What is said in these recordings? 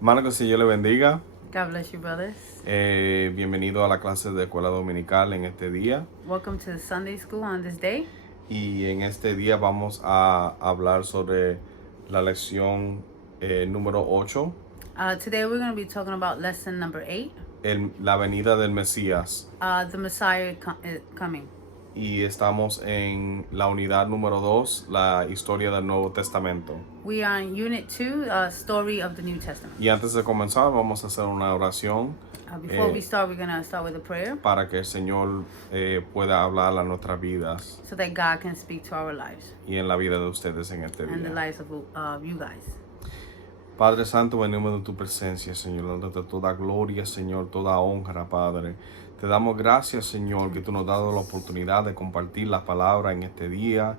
Hermano, que el Señor le bendiga. God bless you, brothers. Bienvenido a la clase de escuela dominical en este día. Welcome to the Sunday school on this day. Y en este día vamos a hablar sobre la lección número 8. Today we're going to be talking about lesson number 8. La venida del Mesías. The Messiah coming. Y estamos en la unidad número 2, la historia del Nuevo Testamento. We are in Unit 2, Story of the New Testament. Y antes de comenzar vamos a hacer una oración. Before we start, we're going to start with a prayer. Para que el Señor pueda hablar a nuestras vidas. So that God can speak to our lives. Y en la vida de ustedes en este día. And the lives of you guys. Padre Santo, venimos de tu presencia, Señor, dándote toda gloria, Señor, toda honra, Padre. Te damos gracias, Señor, que tú nos has dado la oportunidad de compartir la palabra en este día.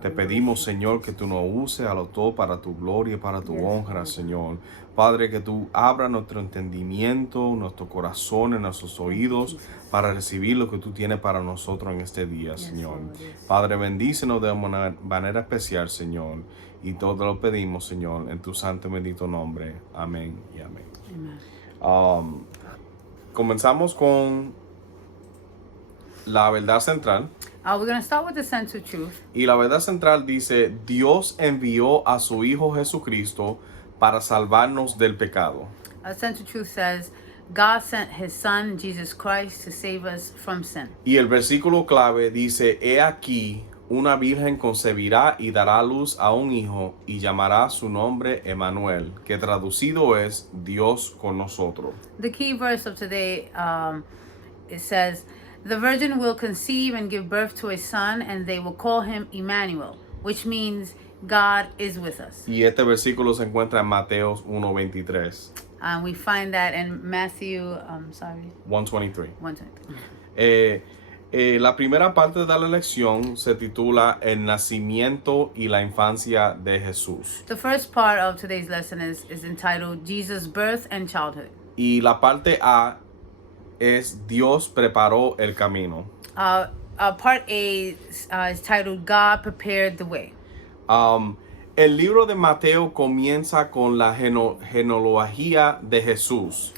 Te pedimos, Señor, que tú nos uses a lo todo para tu gloria y para tu honra, Señor. Padre, que tú abras nuestro entendimiento, nuestros corazones, nuestros oídos, para recibir lo que tú tienes para nosotros en este día, Señor. Padre, bendícenos de una manera especial, Señor. Y todo lo pedimos, Señor, en tu santo y bendito nombre. Amén y amén. Comenzamos con la verdad central. We're going to start with the central truth. Y la verdad central dice, Dios envió a su Hijo Jesucristo para salvarnos del pecado. Central truth says, God sent his son, Jesus Christ, to save us from sin. Y el versículo clave dice, he aquí, una virgen concebirá y dará a luz a un hijo y llamará su nombre Emmanuel, que traducido es Dios con nosotros. The key verse of today, it says, the virgin will conceive and give birth to a son, and they will call him Emmanuel, which means God is with us. Y este versículo se encuentra en Mateo 1:23. We find that in Matthew, 1:23. 1:23. La primera parte de la lección se titula El nacimiento y la infancia de Jesús. The first part of today's lesson is entitled Jesus' Birth and Childhood. Y la parte A es Dios preparó el camino. Part A is titled God Prepared the Way. El libro de Mateo comienza con la genealogía de Jesús.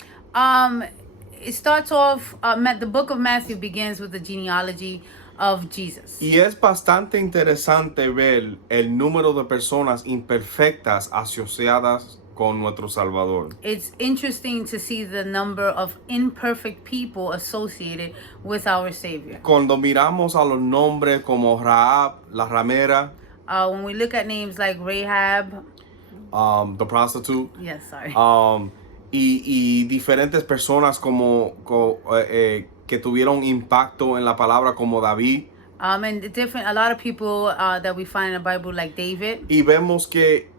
It starts off, the book of Matthew begins with the genealogy of Jesus. Y es bastante interesante ver el número de personas imperfectas asociadas con nuestro Salvador. It's interesting to see the number of imperfect people associated with our Savior. Cuando miramos a los nombres como Rahab, la ramera, when we look at names like Rahab, the prostitute, yes, sorry. Y diferentes personas que tuvieron impacto en la palabra como David. And a lot of people that we find in the Bible like David. Y vemos que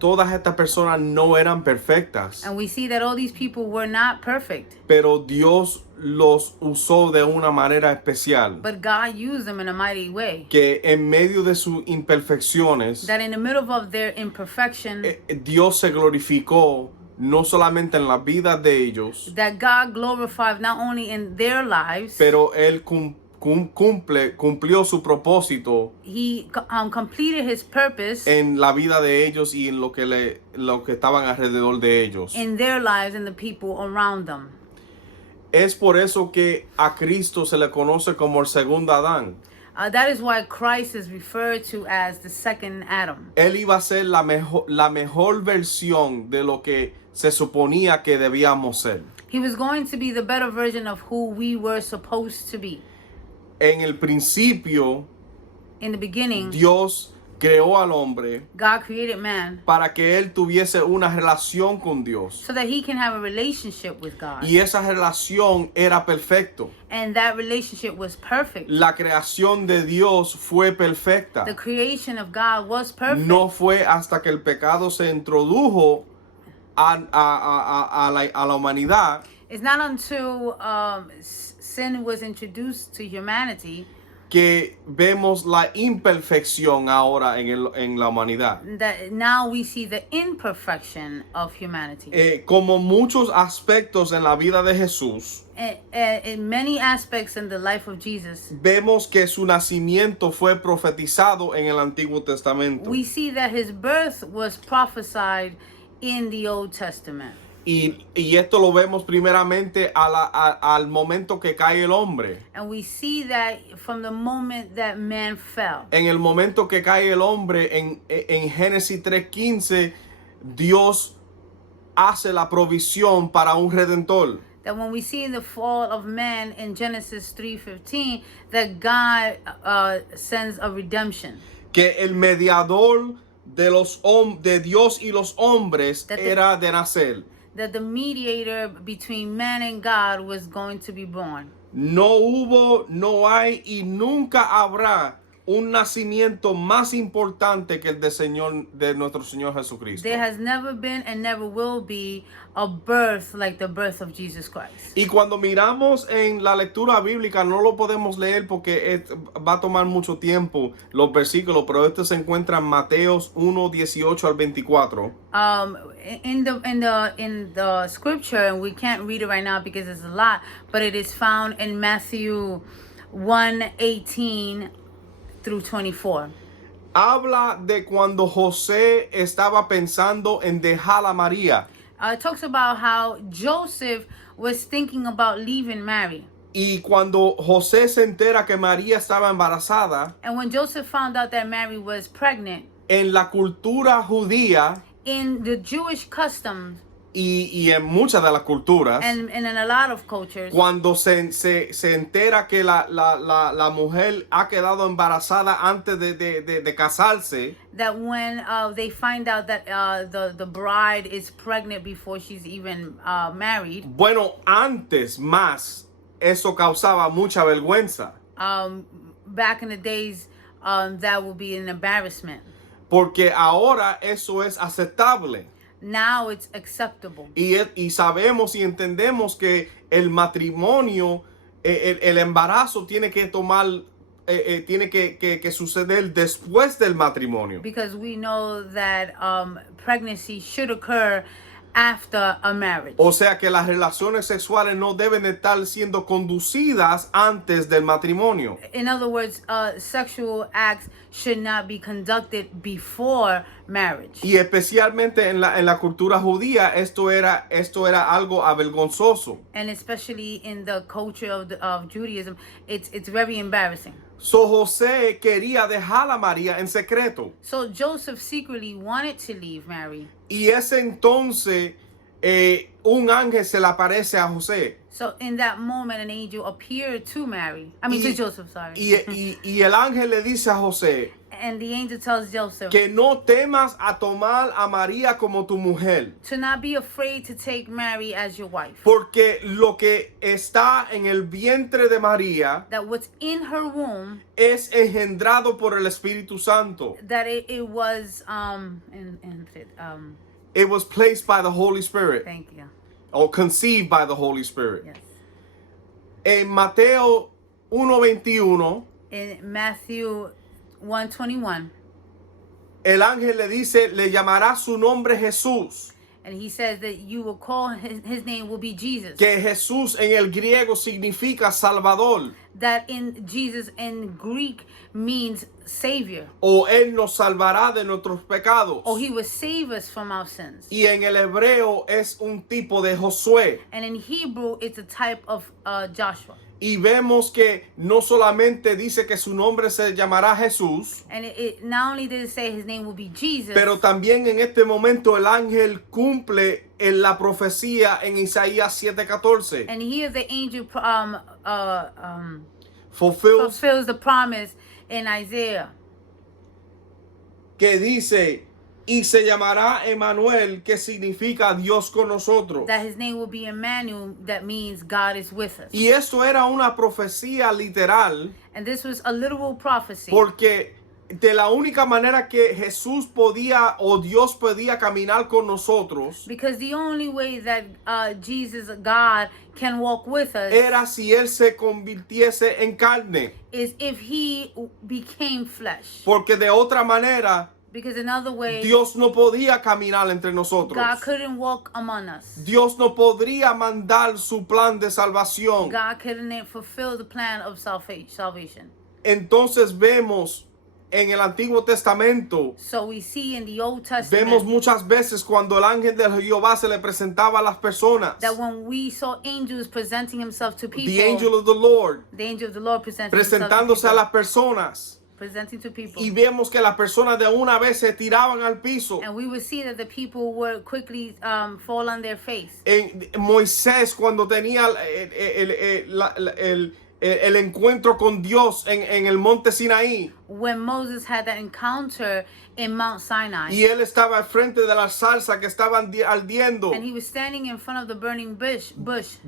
todas estas personas no eran perfectas. And we see that all these people were not perfect. Pero Dios los usó de una manera especial. But God used them in a mighty way. Que en medio de sus imperfecciones, that in the middle of their imperfection, Dios se glorificó no solamente en la vida de ellos, that God glorified not only in their lives, pero Él cumplió su propósito. He completed his purpose en la vida de ellos y en lo que estaban alrededor de ellos. In their lives and the people around them. Es por eso que a Cristo se le conoce como el segundo Adán. That is why Christ is referred to as the second Adam. Él iba a ser la mejor versión de lo que se suponía que debíamos ser. He was going to be the better version of who we were supposed to be. En el principio, in the beginning, Dios creó al hombre God created man para que él tuviese una relación con Dios. So that he can have a relationship with God. Y esa relación era perfecto. And that relationship was perfect. La creación de Dios fue perfecta. The creation of God was perfect. No fue hasta que el pecado se introdujo a la humanidad. It's not until sin was introduced to humanity que vemos la imperfección ahora en la humanidad. That now we see the imperfection of humanity. Como muchos aspectos en la vida de Jesús, in many aspects in the life of Jesus, vemos que su nacimiento fue profetizado en el Antiguo Testamento. We see that his birth was prophesied in the Old Testament. Y esto lo vemos primeramente al momento que cae el hombre. And we see that from the moment that man fell. En el momento que cae el hombre, en Génesis 3:15, Dios hace la provisión para un redentor. That when we see the fall of man in Genesis 3:15, that God sends a redemption. Que el mediador de Dios y los hombres That era de nacer. That the mediator between man and God was going to be born. No hubo, no hay y nunca habrá un nacimiento más importante que el de nuestro Señor Jesucristo. There has never been and never will be a birth like the birth of Jesus Christ. Y cuando miramos en la lectura bíblica, no lo podemos leer porque va a tomar mucho tiempo los versículos, pero este se encuentra en Mateos 1:18 al 24. In the scripture, and we can't read it right now because it's a lot, but it is found in Matthew 1:18 through 24. Habla de cuando José estaba pensando en dejar a María. It talks about how Joseph was thinking about leaving Mary. Y cuando José se entera que María estaba embarazada, And when Joseph found out that Mary was pregnant, en la cultura judía in the Jewish customs, y en muchas de las culturas, and in a lot of cultures, cuando se entera que la mujer ha quedado embarazada antes de casarse, that when they find out that the bride is pregnant before she's even married, bueno, antes más, eso causaba mucha vergüenza. Back in the days, that would be an embarrassment. Porque ahora eso es aceptable. Now it's acceptable. Y sabemos y entendemos que el matrimonio, el embarazo tiene que tiene que suceder después del matrimonio. Because we know that pregnancy should occur after a marriage. O sea que las relaciones sexuales no deben estar siendo conducidas antes del matrimonio. In other words, sexual acts should not be conducted before marriage. Y especialmente en la cultura judía, esto era algo avergonzoso. And especially in the culture of Judaism, it's very embarrassing. So José quería dejar a María en secreto. So Joseph secretly wanted to leave Mary. Y ese entonces un ángel se le aparece a José. So in that moment, an angel appeared to to Joseph, sorry. Y el ángel le dice a José And the angel tells Joseph que no temas a tomar a María como tu mujer. to not be afraid to take Mary as your wife. Porque lo que está en el vientre de María That what's in her womb, es engendrado por el Espíritu Santo. that it was It was placed by the Holy Spirit. thank you. O conceived by the Holy Spirit. Yes. En Mateo 1:21, In Matthew 1:21, el ángel le dice, le llamará su nombre Jesús. and he says that you will call his name will be Jesus. Que Jesús en el griego significa Salvador. That in Jesus in Greek means Savior. O Él nos salvará de nuestros pecados. Or he will save us from our sins. Y en el hebreo es un tipo de Josué. And in Hebrew, it's a type of Joshua. Y vemos que no solamente dice que su nombre se llamará Jesús, And it not only did it say his name will be Jesus, pero también en este momento el ángel cumple en la profecía en Isaías 7:14. and here the angel Fulfills fulfills the promise in Isaiah. que dice, y se llamará Emmanuel, que significa Dios con nosotros. That his name will be Emmanuel, that means God is with us. Y esto era una profecía literal, And this was a literal prophecy. porque de la única manera que Jesús podía o Dios podía caminar con nosotros Because the only way that Jesus, God, can walk with us era si Él se convirtiese en carne, is if he became flesh. porque de otra manera Because another way, Dios no podía caminar entre nosotros. God couldn't walk among us. Dios no podría mandar su plan de salvación. God couldn't fulfill the plan of salvation. Entonces vemos en el Antiguo Testamento So we see in the Old vemos Testament muchas veces cuando el ángel de Jehová se le presentaba a las personas. that when we saw angels presenting himself to people, The angel of the Lord the angel of the Lord presenting himself to presentándose a people, las personas. presenting to people. Y vemos que las personas de una vez se tiraban al piso. And we would see that the people would quickly fall on their face. En Moisés cuando tenía el encuentro con Dios en el monte Sinaí. When Moses had that encounter in Mount Sinai, Y él estaba al frente de la salsa que estaba ardiendo. and he was standing in front of the burning bush.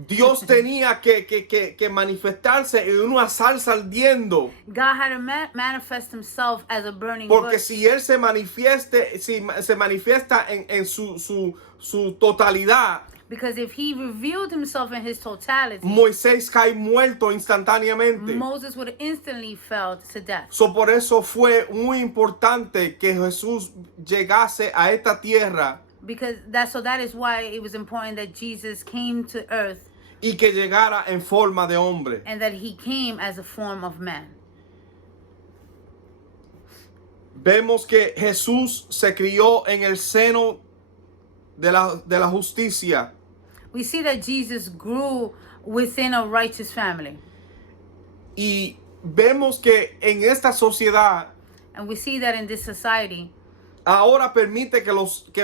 Dios tenía que manifestarse en una salsa ardiendo. God had to manifest himself as a burning Porque bush. si él se manifiesta en su totalidad, Because if he revealed himself in his totality, Moisés cae muerto instantáneamente. Moses would have instantly fell to death. So, por eso fue muy importante que Jesús llegase a esta tierra Because that is why it was important that Jesus came to earth y que llegara en forma de hombre. and that he came as a form of man. Vemos que Jesús se crió en el seno de la justicia. We see that Jesus grew within a righteous family. Y vemos que en esta sociedad And we see that in this society, ahora permite que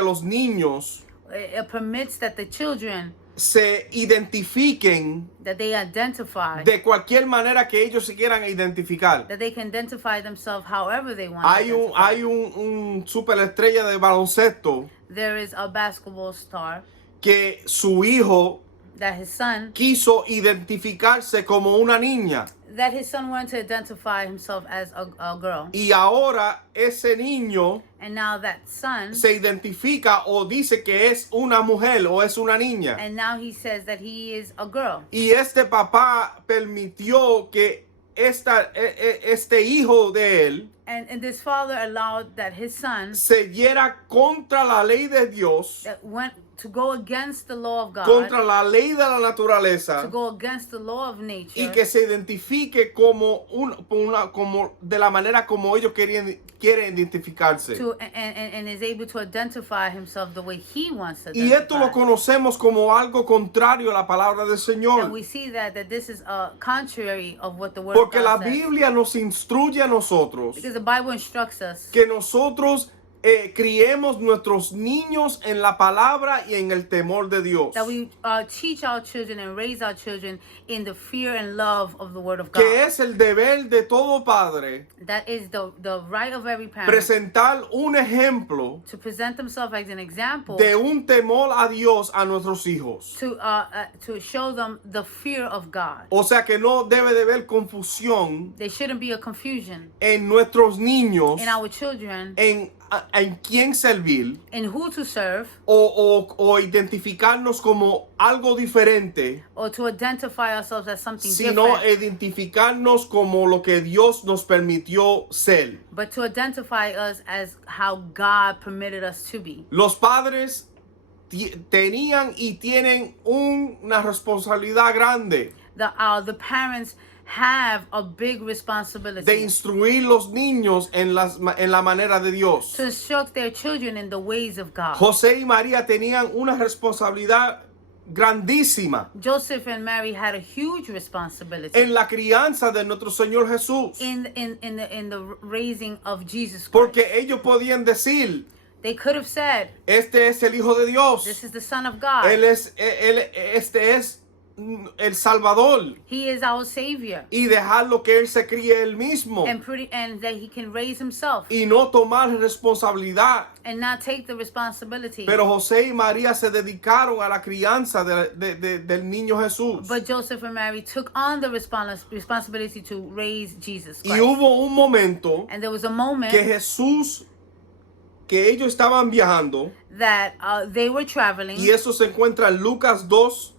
los niños it permits that the children, se identifiquen that they identify, de cualquier manera que ellos se quieran identificar. that they can identify themselves however they want to Hay identify. un superestrella de baloncesto There is a basketball star que su hijo that his son quiso identificarse como una niña. wanted to identify himself as a girl. Y ahora ese niño And now that son, se identifica o dice que es una mujer o es una niña. and now he says that he is a girl. Y este papá permitió que este hijo de él And this father allowed that his son se yera contra la ley de Dios, that went to go against the law of God, contra la ley de la to naturaleza, go against the law of y nature, que se identifique como como de la manera como ellos quieren identificarse. and is able to identify himself the way he wants to Y esto lo identify. conocemos como algo contrario a la palabra del Señor. And we see that this is contrary of what the word Porque of la God says. Biblia nos instruye a nosotros Because the Bible instructs us que nosotros criemos nuestros niños en la palabra y en el temor de Dios. that we teach our children and raise our children in the fear and love of the word of God. Que es el deber de todo padre That is the right of every parent presentar un ejemplo to present themselves as an example, de un temor a Dios a nuestros hijos. to show them the fear of God. O sea que no debe de haber confusión There shouldn't be a confusion en nuestros niños in our children en quién servir in who to serve o identificarnos como algo diferente, or to identify ourselves as something sino different, identificarnos como lo que Dios nos permitió ser. but to identify us as how God permitted us to be. Los padres tenían y tienen una responsabilidad grande The parents have a big de responsibility instruir los niños en la manera de Dios. to instruct their children in the ways of God. José y María tenían una responsabilidad grandísima Joseph and Mary had a huge responsibility en la crianza de nuestro Señor Jesús. in the raising of Jesus Christ. Porque ellos podían decir, They could have said, este es el Hijo de Dios. "This is the Son of God. Este es el Salvador. He is our Savior, Y dejarlo que Él se críe Él mismo. and that He can raise Himself Y no tomar responsabilidad. and not take the responsibility." Pero José y María se dedicaron a la crianza del niño Jesús. But Joseph and Mary took on the responsibility to raise Jesus Y Christ. hubo un momento And there was a moment que Jesús, que ellos estaban viajando, that they were traveling, y eso se encuentra en Lucas 2,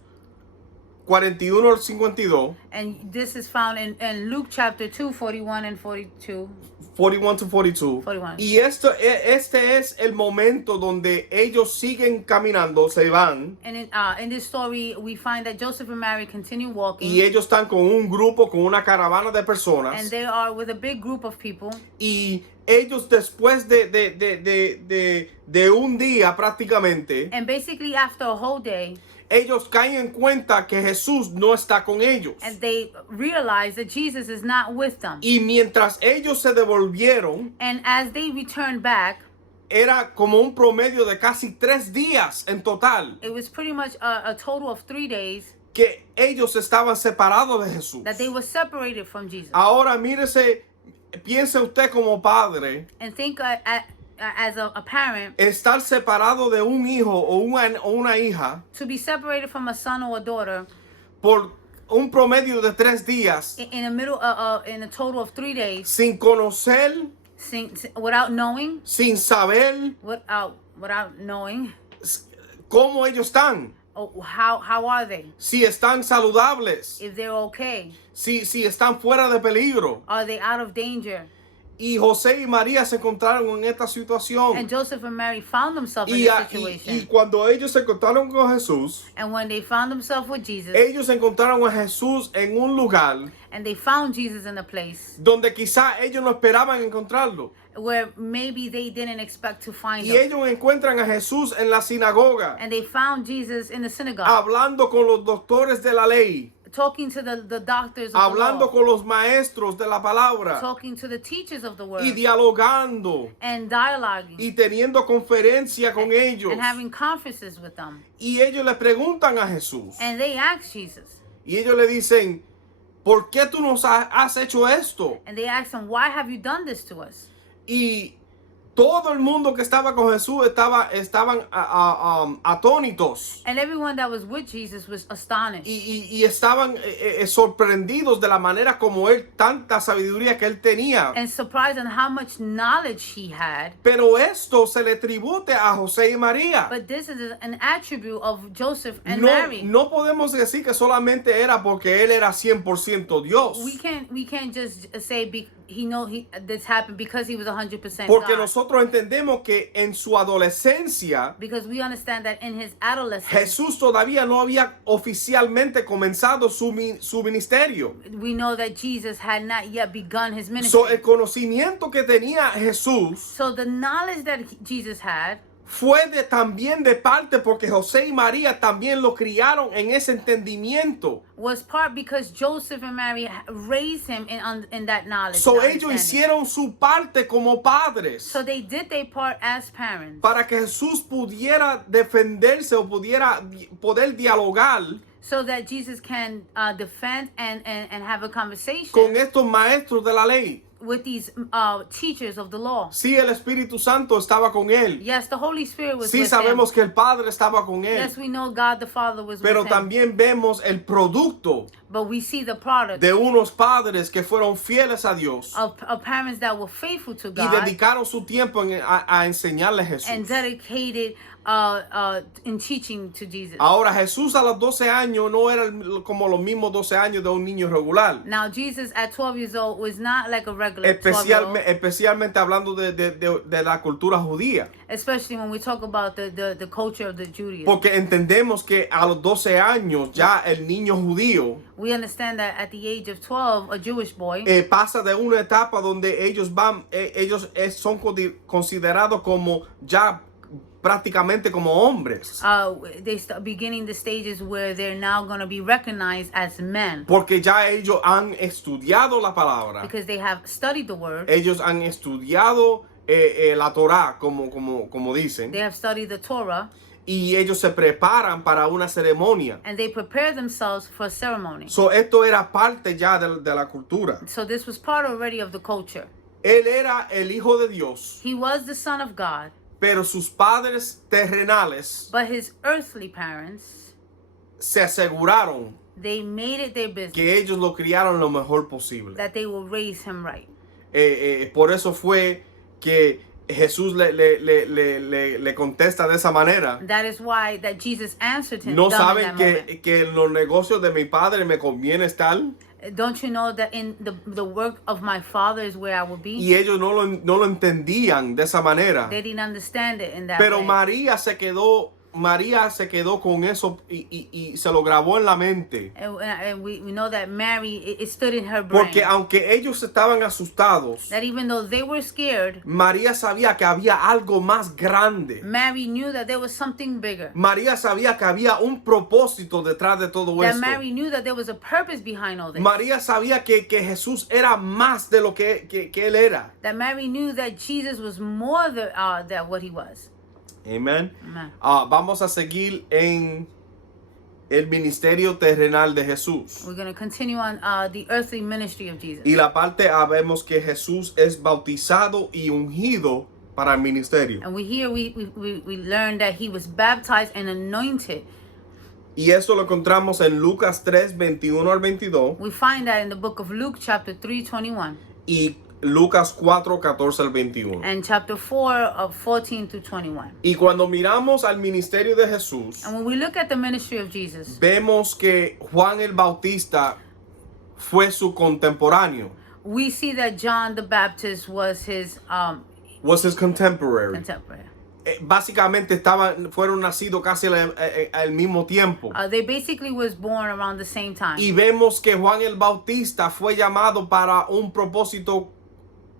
41 al 52, and this is found in Luke chapter 2, 41 and 42. 41 to 42. 41. Y este es el momento donde ellos siguen caminando, se van, And in this story, we find that Joseph and Mary continue walking, y ellos están con un grupo, con una caravana de personas, and they are with a big group of people. y ellos después de un día prácticamente, And basically, after a whole day, ellos caen en cuenta que Jesús no está con ellos. and they realize that Jesus is not with them. Y mientras ellos se devolvieron, And as they returned back, era como un promedio de casi 3 días en total it was pretty much a total of 3 days que ellos estaban separados de Jesús. that they were separated from Jesus. Ahora mírese, piense usted como padre, And think as a parent, estar separado de un hijo o una hija to be separated from a son or a daughter por un promedio de 3 días in a total of 3 days, sin conocer, without knowing, sin saber without knowing, cómo ellos están, how are they? si están saludables, If they're okay, si están fuera de peligro. are they out of danger? Y José y María se encontraron en esta situación. And Joseph and Mary found themselves in Y, this y situation. cuando ellos se encontraron con Jesús, And when they found themselves with Jesus, ellos encontraron a Jesús en un lugar and they found Jesus in a place donde quizá ellos no esperaban encontrarlo. where maybe they didn't expect to find Y him. ellos encuentran a Jesús en la sinagoga, And they found Jesus in the synagogue, hablando con los doctores de la ley, talking to the doctors of the hablando law, con los maestros de la palabra talking to the teachers of the y word, dialogando and dialoguing, y teniendo conferencia con ellos. and having conferences with them. Y ellos le preguntan a Jesús And they asked Jesus, y ellos le dicen, ¿por qué tú nos has hecho esto? and they asked him, why have you done this to us? Y todo el mundo que estaba con Jesús estaban atónitos And everyone that was with Jesus was astonished. y estaban sorprendidos de la manera como él, tanta sabiduría que él tenía. And surprised on how much knowledge he had. Pero esto se le tribute a José y María. But this is an attribute of Joseph and No, Mary. no podemos decir que solamente era porque él era 100% Dios. We can't just say this happened because he was 100% Porque God. nosotros entendemos que en su adolescencia Because we understand that in his adolescence, Jesús todavía no había oficialmente comenzado su ministerio. we know that Jesus had not yet begun his ministry. So, el conocimiento que tenía Jesús So the knowledge that Jesus had fue también de parte porque José y María también lo criaron en ese entendimiento. was part because Joseph and Mary raised him in that knowledge. So and ellos understanding. hicieron su parte como padres So they did their part as parents. para que Jesús pudiera defenderse o poder dialogar So that Jesus can defend and have a conversation con estos maestros de la ley. with these teachers of the law. Sí, el Espíritu Santo estaba con él. Yes, the Holy Spirit was Sí, with sabemos him. que el Padre estaba con él. Yes, we know God the Father was Pero with him. también vemos el producto But we see the product de unos padres que fueron fieles a Dios of parents that were faithful to y God dedicaron su tiempo a enseñarle a Jesús. and dedicated in teaching to Jesus. Ahora, Jesús a los 12 años no era como los mismos 12 años de un niño regular. Now, Jesus at 12 years old was not like a regular 12-year-old, Especialmente hablando de la cultura judía. especially when we talk about the culture of the Judaism. Porque entendemos que a los 12 años ya el niño judío We understand that at the age of 12, a Jewish boy pasa de una etapa donde ellos son considerados como ya prácticamente como hombres. they start beginning the stages where they're now going to be recognized as men Porque ya ellos han estudiado la palabra. because they have studied the word. Ellos han estudiado la Torá, como dicen. They have studied the Torah, Y ellos se preparan para una ceremonia. and they prepare themselves for a ceremony. So, esto era parte ya de la cultura. So this was part already of the culture. Él era el Hijo de Dios, He was the Son of God, pero sus padres terrenales but his earthly parents, se aseguraron they made it their business que ellos lo criaron lo mejor posible. that they will raise him right. Por eso fue que Jesús le contesta de esa manera. That is why that Jesus answered him. ¿No them in saben that moment. que en los negocios de mi padre me conviene estar? Don't you know that in the work of my Father is where I will be? Y ellos no lo entendían de esa manera. They didn't understand it in that Pero way. María se quedó María se quedó con eso y se lo grabó en la mente. And we know that Mary, it stood in her brain. Porque aunque ellos estaban asustados, That even though they were scared, María sabía que había algo más grande. Mary knew that there was something bigger. María sabía que había un propósito detrás de todo That esto. Mary knew that there was a purpose behind all this. María sabía que Jesús era más de lo que él era. That Mary knew that Jesus was more than what he was. Amen. Amen. Vamos a seguir en el ministerio terrenal de Jesús. We're going to continue on the earthly ministry of Jesus. Y la parte A vemos que Jesús es bautizado y ungido para el ministerio. And we learned that he was baptized and anointed. Y eso lo encontramos en Lucas 3, 21 al 22 We find that in the book of Luke chapter 3:21 y Lucas 4, 14 al 21. and chapter 4 of 14 to 21. Y cuando miramos al ministerio de Jesús, And when we look at the ministry of Jesus, vemos que Juan el Bautista fue su contemporáneo. we see that John the Baptist was his Was his contemporary. contemporary. Básicamente fueron nacidos casi al mismo tiempo. They basically was born around the same time. Y vemos que Juan el Bautista fue llamado para un propósito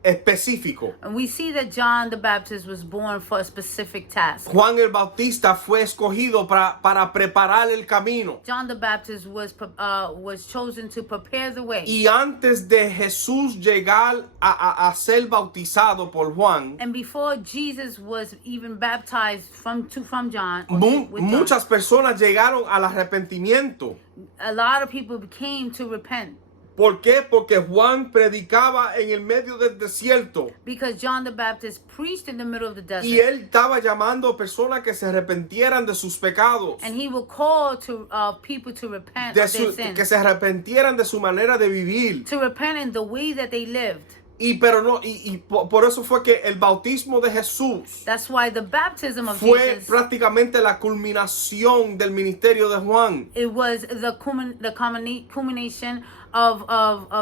específico. And we see that John the Baptist was born for a specific task. Juan el Bautista fue escogido para preparar el camino. John the Baptist was chosen to prepare the way. Y antes de Jesús llegar a ser bautizado por Juan, And before Jesus was even baptized from John, with John, muchas personas llegaron al arrepentimiento. a lot of people came to repent. ¿Por qué? Porque Juan predicaba en el medio del desierto. Because John the Baptist preached in the middle of the desert. Y él estaba llamando a personas que se arrepentieran de sus pecados. And he will call to people to repent of their sins. Que se arrepentieran de su manera de vivir. To repent in the way that they lived. Y por eso fue que el bautismo de Jesús That's why the baptism of fue Jesus, prácticamente la culminación del ministerio de Juan. it was the culmination of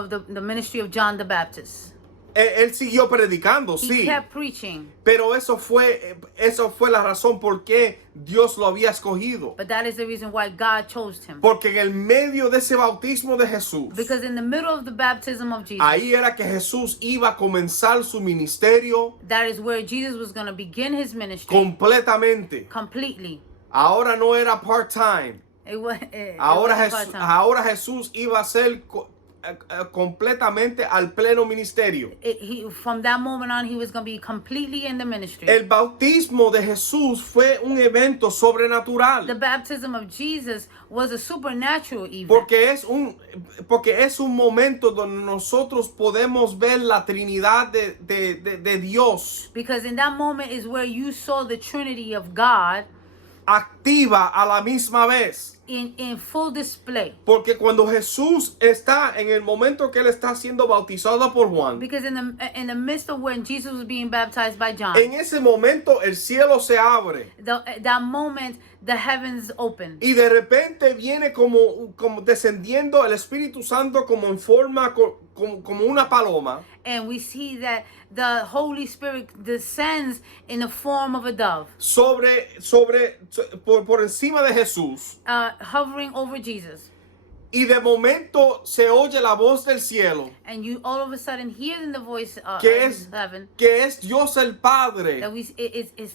the ministry of John the Baptist. Él siguió predicando, He sí, kept preaching, pero eso fue la razón por qué Dios lo había escogido. but that is the reason why God chose him. Porque en el medio de ese bautismo de Jesús, Because in the middle of the baptism of Jesus, ahí era que Jesús iba a comenzar su ministerio that is where Jesus was going to begin his ministry completamente. completely. Ahora no era part-time. Ahora Ahora Jesús iba a ser completamente al pleno ministerio. From that moment on, he was going to be completely in the ministry. El bautismo de Jesús fue un evento sobrenatural. The baptism of Jesus was a supernatural event. Porque es un momento donde nosotros podemos ver la Trinidad de Dios Because in that moment is where you saw the Trinity of God activa a la misma vez. in full display. Porque cuando Jesús está en el momento que él está siendo bautizado por Juan, Because in the midst of when Jesus was being baptized by John, en ese momento el cielo se abre that moment the heavens open. y de repente viene como descendiendo el Espíritu Santo como en forma como una paloma. And we see that the Holy Spirit descends in the form of a dove, por encima de Jesús. hovering over Jesus. Y de momento se oye la voz del cielo, And you all of a sudden hear in the voice que of heaven es Dios el Padre, that it's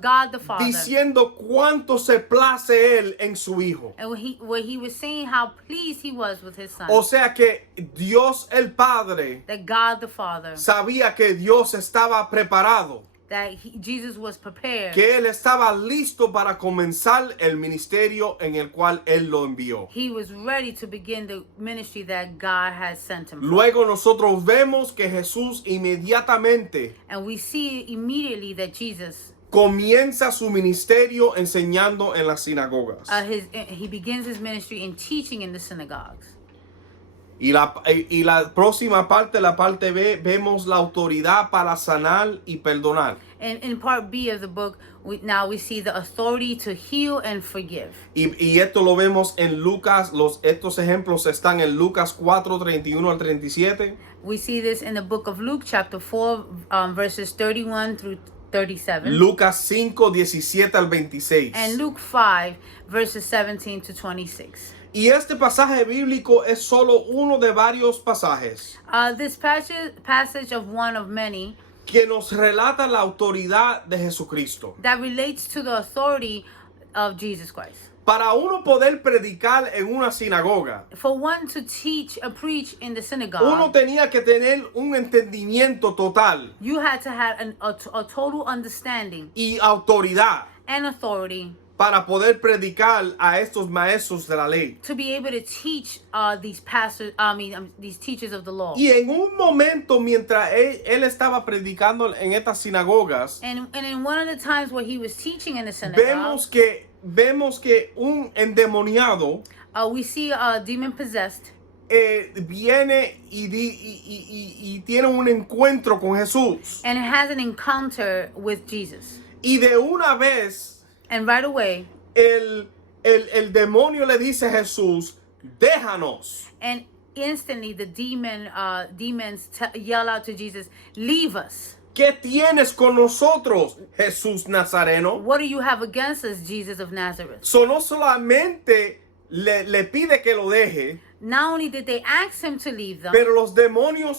God the Father. diciendo cuánto se place Él en su Hijo. And where he was saying how pleased he was with his son. O sea que Dios el Padre That God the Father, sabía que Dios estaba preparado, that Jesus was prepared. que Él estaba listo para comenzar el ministerio en el cual Él lo envió. He was ready to begin the ministry that God had sent him. Luego nosotros vemos que Jesús inmediatamente And we see immediately that Jesus, comienza su ministerio enseñando en las sinagogas. he begins his ministry in teaching in the synagogues. Y la próxima parte, la parte B, vemos la autoridad para sanar y perdonar. And in part B of the book, we see the authority to heal and forgive. Y esto lo vemos en Lucas, estos ejemplos están en Lucas 4, 31 al 37. We see this in the book of Luke, chapter 4, verses 31 through 37. Lucas 5, 17 al 26. And Luke 5, verses 17 to 26. Y este pasaje bíblico es solo uno de varios pasajes This passage of one of many que nos relata la autoridad de Jesucristo. that relates to the authority of Jesus Christ. Para uno poder predicar en una sinagoga, For one to teach or preach in the uno synagogue, tenía que tener un entendimiento total you had to have a total understanding y autoridad and authority para poder predicar a estos maestros de la ley. to be able to teach these these teachers of the law. Y en un momento mientras él estaba predicando en estas sinagogas, And in one of the times where he was teaching in the synagogue, vemos que un endemoniado we see a demon possessed viene y tiene un encuentro con Jesús. and has an encounter with Jesus. Y de una vez And right away, el demonio le dice a Jesús, déjanos. and instantly the demons yell out to Jesus, "Leave us. ¿Qué tienes con nosotros, Jesús Nazareno? What do you have against us, Jesus of Nazareth?" So no solamente le pide que lo deje, Not only did they ask him to leave them, pero los demonios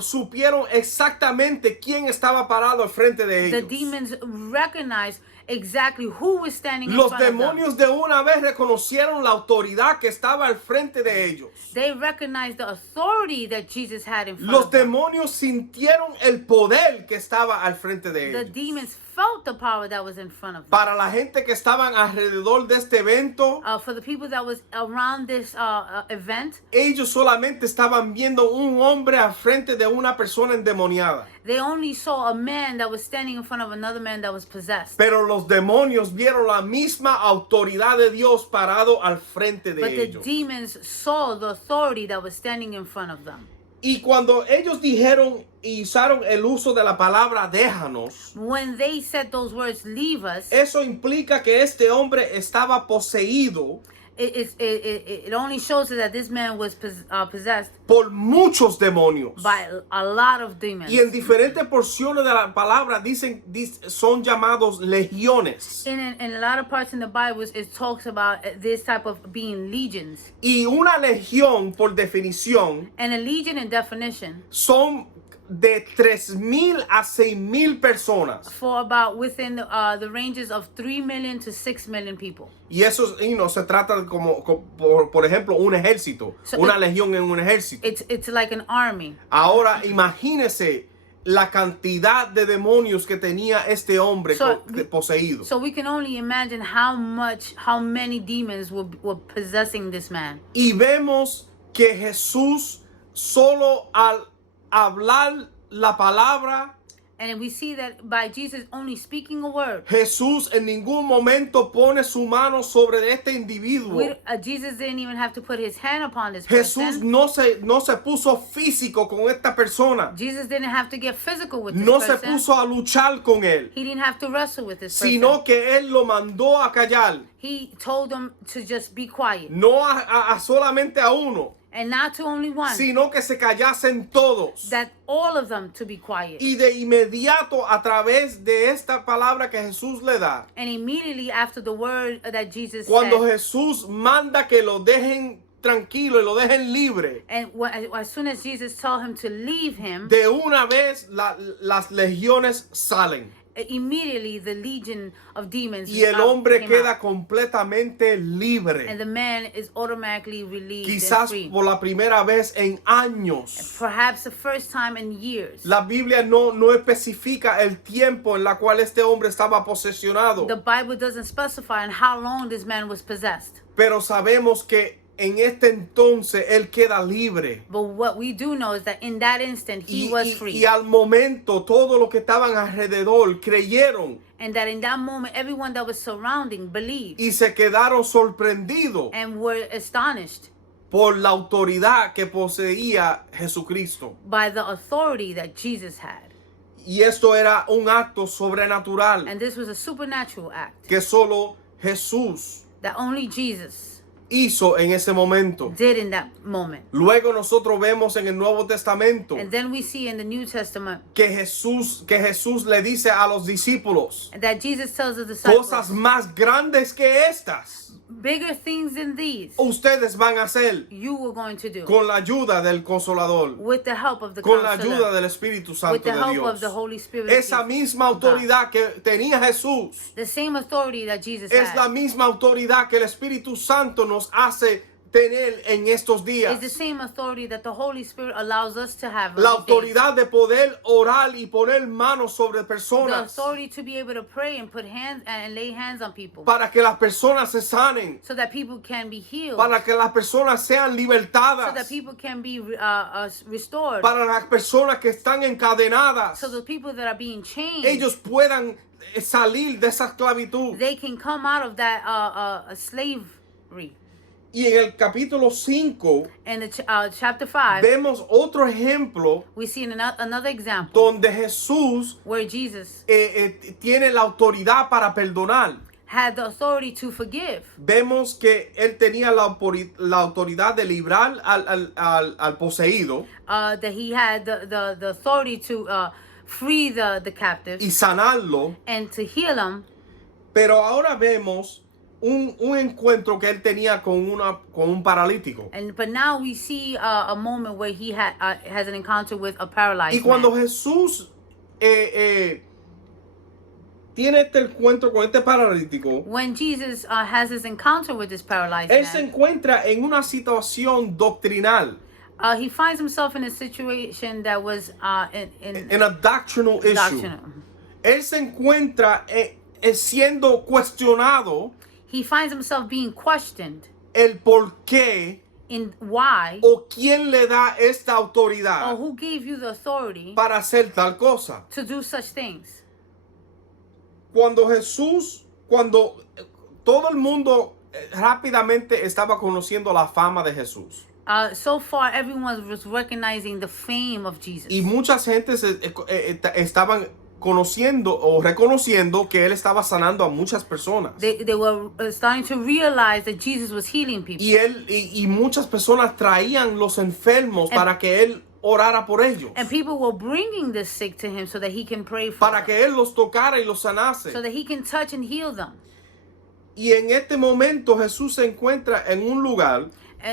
supieron exactamente quién estaba parado al frente de the ellos. demons recognized exactly who was standing in Los front of them. demonios de una vez reconocieron la autoridad que estaba al frente de ellos. They recognized the authority that Jesus had in front Los of them. demonios sintieron el poder que estaba al frente de The ellos. demons felt the power that was in front of them. Para la gente que estaban alrededor de este evento, For the people that was around this event, ellos solamente estaban viendo un hombre al frente de una persona endemoniada. they only saw a man that was standing in front of another man that was possessed. Pero los demonios vieron la misma autoridad de Dios parado al frente de But the ellos. demons saw the authority that was standing in front of them. Y cuando ellos dijeron y usaron el uso de la palabra déjanos, When they said those words, "Leave us," eso implica que este hombre estaba poseído it only shows us that this man was possessed por muchos demonios. by a lot of demons. Y en diferentes porciones de la palabra son llamados legiones. In a lot of parts in the Bible, it talks about this type of being legions. Y una legión, por definición, And a legion, in definition, son de 3,000 a 6,000 personas. for about within the ranges of 3 million to 6 million people. Y eso se trata de como por ejemplo, un ejército. So Una legión en un ejército. It's like an army. Ahora imagínese la cantidad de demonios que tenía este hombre poseído. So we can only imagine how many demons were possessing this man. Y vemos que Jesús solo al hablar la palabra, And we see that by Jesus only speaking a word, Jesús en ningún momento pone su mano sobre este individuo. Jesus didn't even have to put his hand upon this Jesús person. no se puso físico con esta persona. Jesus didn't have to get physical with this No se person. puso a luchar con él, He didn't have to wrestle with this person. sino que él lo mandó a callar. He told them to just be quiet. No a solamente a uno, And not to only one. sino que se callasen todos. That all of them to be quiet. Y de inmediato, a través de esta palabra que Jesús le da, And immediately after the word that Jesus cuando said, Jesús manda que lo dejen tranquilo y lo dejen libre, and as soon as Jesus told him to leave him, de una vez las legiones salen. immediately the legion of demons Y el hombre came queda out. completamente And libre. the man is automatically released and Quizás free. por la primera vez en años. Perhaps the first time in years. La Biblia no especifica el tiempo en la cual este hombre estaba posesionado. The Bible doesn't specify on how long this man was possessed. Pero sabemos que en este entonces él queda libre. But what we do know is that in that instant he was free. Y al momento todos los que estaban alrededor creyeron And that in that moment everyone that was surrounding believed y se quedaron sorprendidos and were astonished por la autoridad que poseía Jesucristo. by the authority that Jesus had. Y esto era un acto sobrenatural And this was a supernatural act que solo Jesús that only Jesus hizo en ese momento. did in that moment. Luego nosotros vemos en el Nuevo Testamento And then we see in the New Testament que Jesús le dice a los discípulos that Jesus tells the disciples, cosas más grandes que estas bigger things than these ustedes van a hacer you were going to do con la ayuda del Consolador, with the help of the con la ayuda Counselor, del Espíritu with Santo the de help of Dios. the Holy Spirit. Esa misma autoridad que tenía Jesús The same authority that Jesus es la had misma autoridad que el Espíritu Santo nos hace tener en estos días. is the same authority that the Holy Spirit allows us to have. La on these days. autoridad de poder orar y poner manos sobre The personas authority to be able to pray and put hands and lay hands on people para que las personas se sanen, so that people can be healed, para que las personas sean so that libertadas, people can be restored, para las personas que están encadenadas, so the people that are being changed, ellos puedan salir de esa esclavitud. they can come out of that slavery. Y en el capítulo 5 In the chapter 5, vemos otro ejemplo we see another example donde Jesús where Jesus tiene la autoridad para perdonar. had the authority to forgive. Vemos que él tenía la autoridad de librar al poseído That he had the authority to free the captives y sanarlo, and to heal them. pero ahora vemos un encuentro que él tenía con un paralítico. But now we see a moment where he has an encounter with a paralyzed Y cuando man. Jesús tiene este encuentro con este paralítico, When Jesus has this encounter with this paralyzed él se man, encuentra en una situación doctrinal, he finds himself in a situation that was en a doctrinal issue. doctrinal. Él se encuentra siendo cuestionado He finds himself being questioned el por qué in why o quién le da esta or autoridad who gave you the authority para hacer tal cosa. to do such things. Cuando todo el mundo rápidamente estaba conociendo la fama de Jesús. So far, everyone was recognizing the fame of Jesus. Y mucha gente estaban conociendo o reconociendo que él estaba sanando a muchas personas. They were starting to realize that Jesus was healing people. Y muchas personas traían los enfermos para que él orara por ellos. And people were bringing the sick to him so that he can pray for Para them, que él los tocara y los sanase. so that he can touch and heal them. Y en este momento Jesús se encuentra en un lugar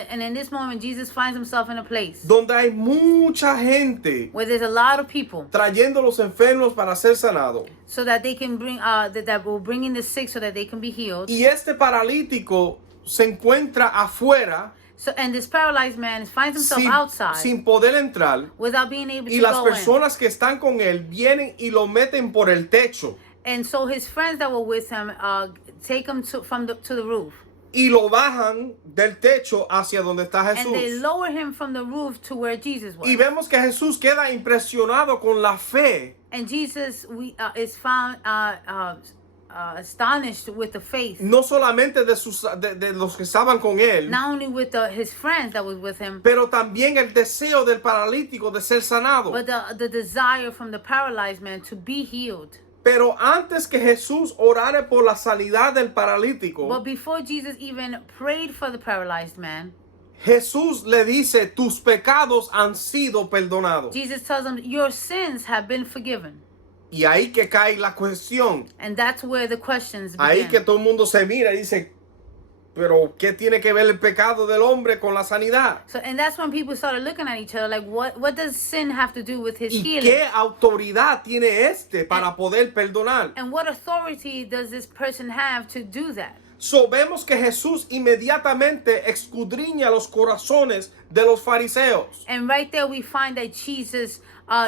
And in this moment, Jesus finds himself in a place donde hay mucha gente where there's a lot of people, trayendo los enfermos para ser sanados. so that they can bring that will bring in the sick so that they can be healed. Y este paralítico se encuentra afuera So and this paralyzed man finds himself outside sin poder entrar. without being able Y to las go in. personas que están con él vienen y lo meten por el techo And so his friends that were with him take him to the roof, y lo bajan del techo hacia donde está and they Jesús. lower him from the roof to where Jesus was. Y vemos que Jesús queda impresionado con la fe And Jesus is found astonished with the faith, no solamente de los que estaban con él, not only with his friends that was with him, pero también el deseo del paralítico de ser sanado. but the desire from the paralyzed man to be healed. Pero antes que Jesús orare por la sanidad del paralítico, But before Jesus even prayed for the paralyzed man, Jesús le dice, tus pecados han sido perdonados. Jesus tells him, your sins have been forgiven. Y ahí que cae la cuestión. And that's where the questions Ahí que begin. todo el mundo se mira y dice, pero ¿qué tiene que ver el pecado del hombre con la sanidad? So, and that's when people started looking at each other like, what does sin have to do with his ¿Y healing? qué autoridad tiene este para poder perdonar? And what authority does this person have to do that? So vemos que Jesús inmediatamente escudriña los corazones de los fariseos And right there we find that Jesus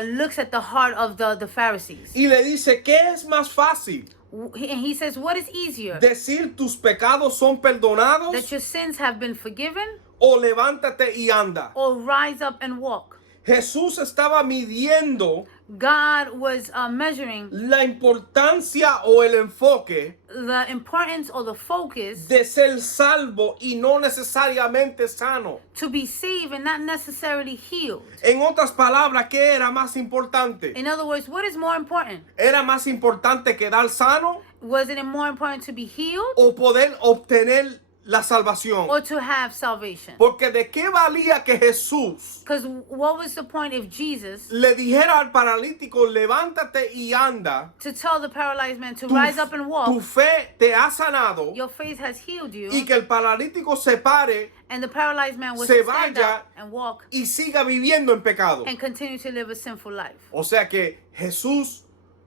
looks at the heart of the Pharisees. y le dice, ¿qué es más fácil? And he says, what is easier? ¿Decir tus pecados son perdonados That your sins have been forgiven, o levántate y anda? or rise up and walk? Jesús estaba midiendo God was measuring la importancia o el enfoque the importance or the focus de ser salvo y no necesariamente sano. to be saved and not necessarily healed. En otras palabras, ¿qué era más importante? In other words, what is more important? ¿Era más importante quedar sano Was it more important to be healed o poder obtener la salvación. or to have salvation. Porque de qué valía que Jesús Because what was the point if Jesus, le dijera al paralítico, levántate y anda, to tell the paralyzed man to tu, rise up and tu walk, fe te ha sanado, your faith has healed you, y que el paralítico se pare and the paralyzed man was se to stand vaya up and walk y siga viviendo en pecado? and continue to live a sinful life. O sea que Jesús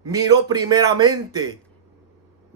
miró primeramente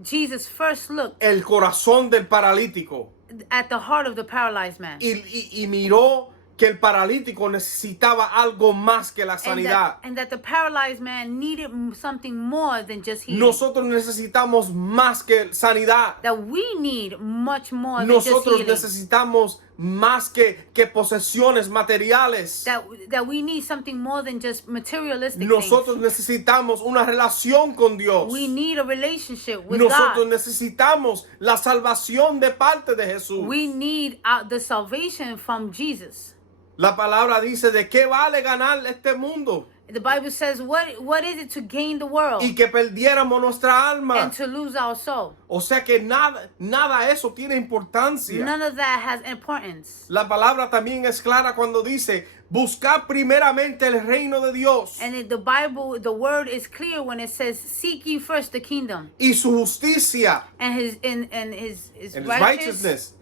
Jesus first looked el corazón del paralítico at the heart of the paralyzed man. y miró que el paralítico necesitaba algo más que la And sanidad. that the paralyzed man needed something more than just healing. Nosotros necesitamos más que sanidad. That we need much more than just Nosotros healing. necesitamos más que posesiones materiales. That we need something more than just materialistic Nosotros things. necesitamos una relación con Dios. We need a relationship with Nosotros God. necesitamos la salvación de parte de Jesús. We need the salvation from Jesus. La palabra dice, ¿de qué vale ganar este mundo? The Bible says, what is it to gain the world Y que perdiéramos nuestra alma. and to lose our soul? O sea que nada eso tiene importancia. None of that has importance. La palabra también es clara cuando dice, buscar primeramente el reino de Dios And the Bible, the word is clear when it says, "Seek ye first the kingdom y su justicia and his and his righteousness, righteousness.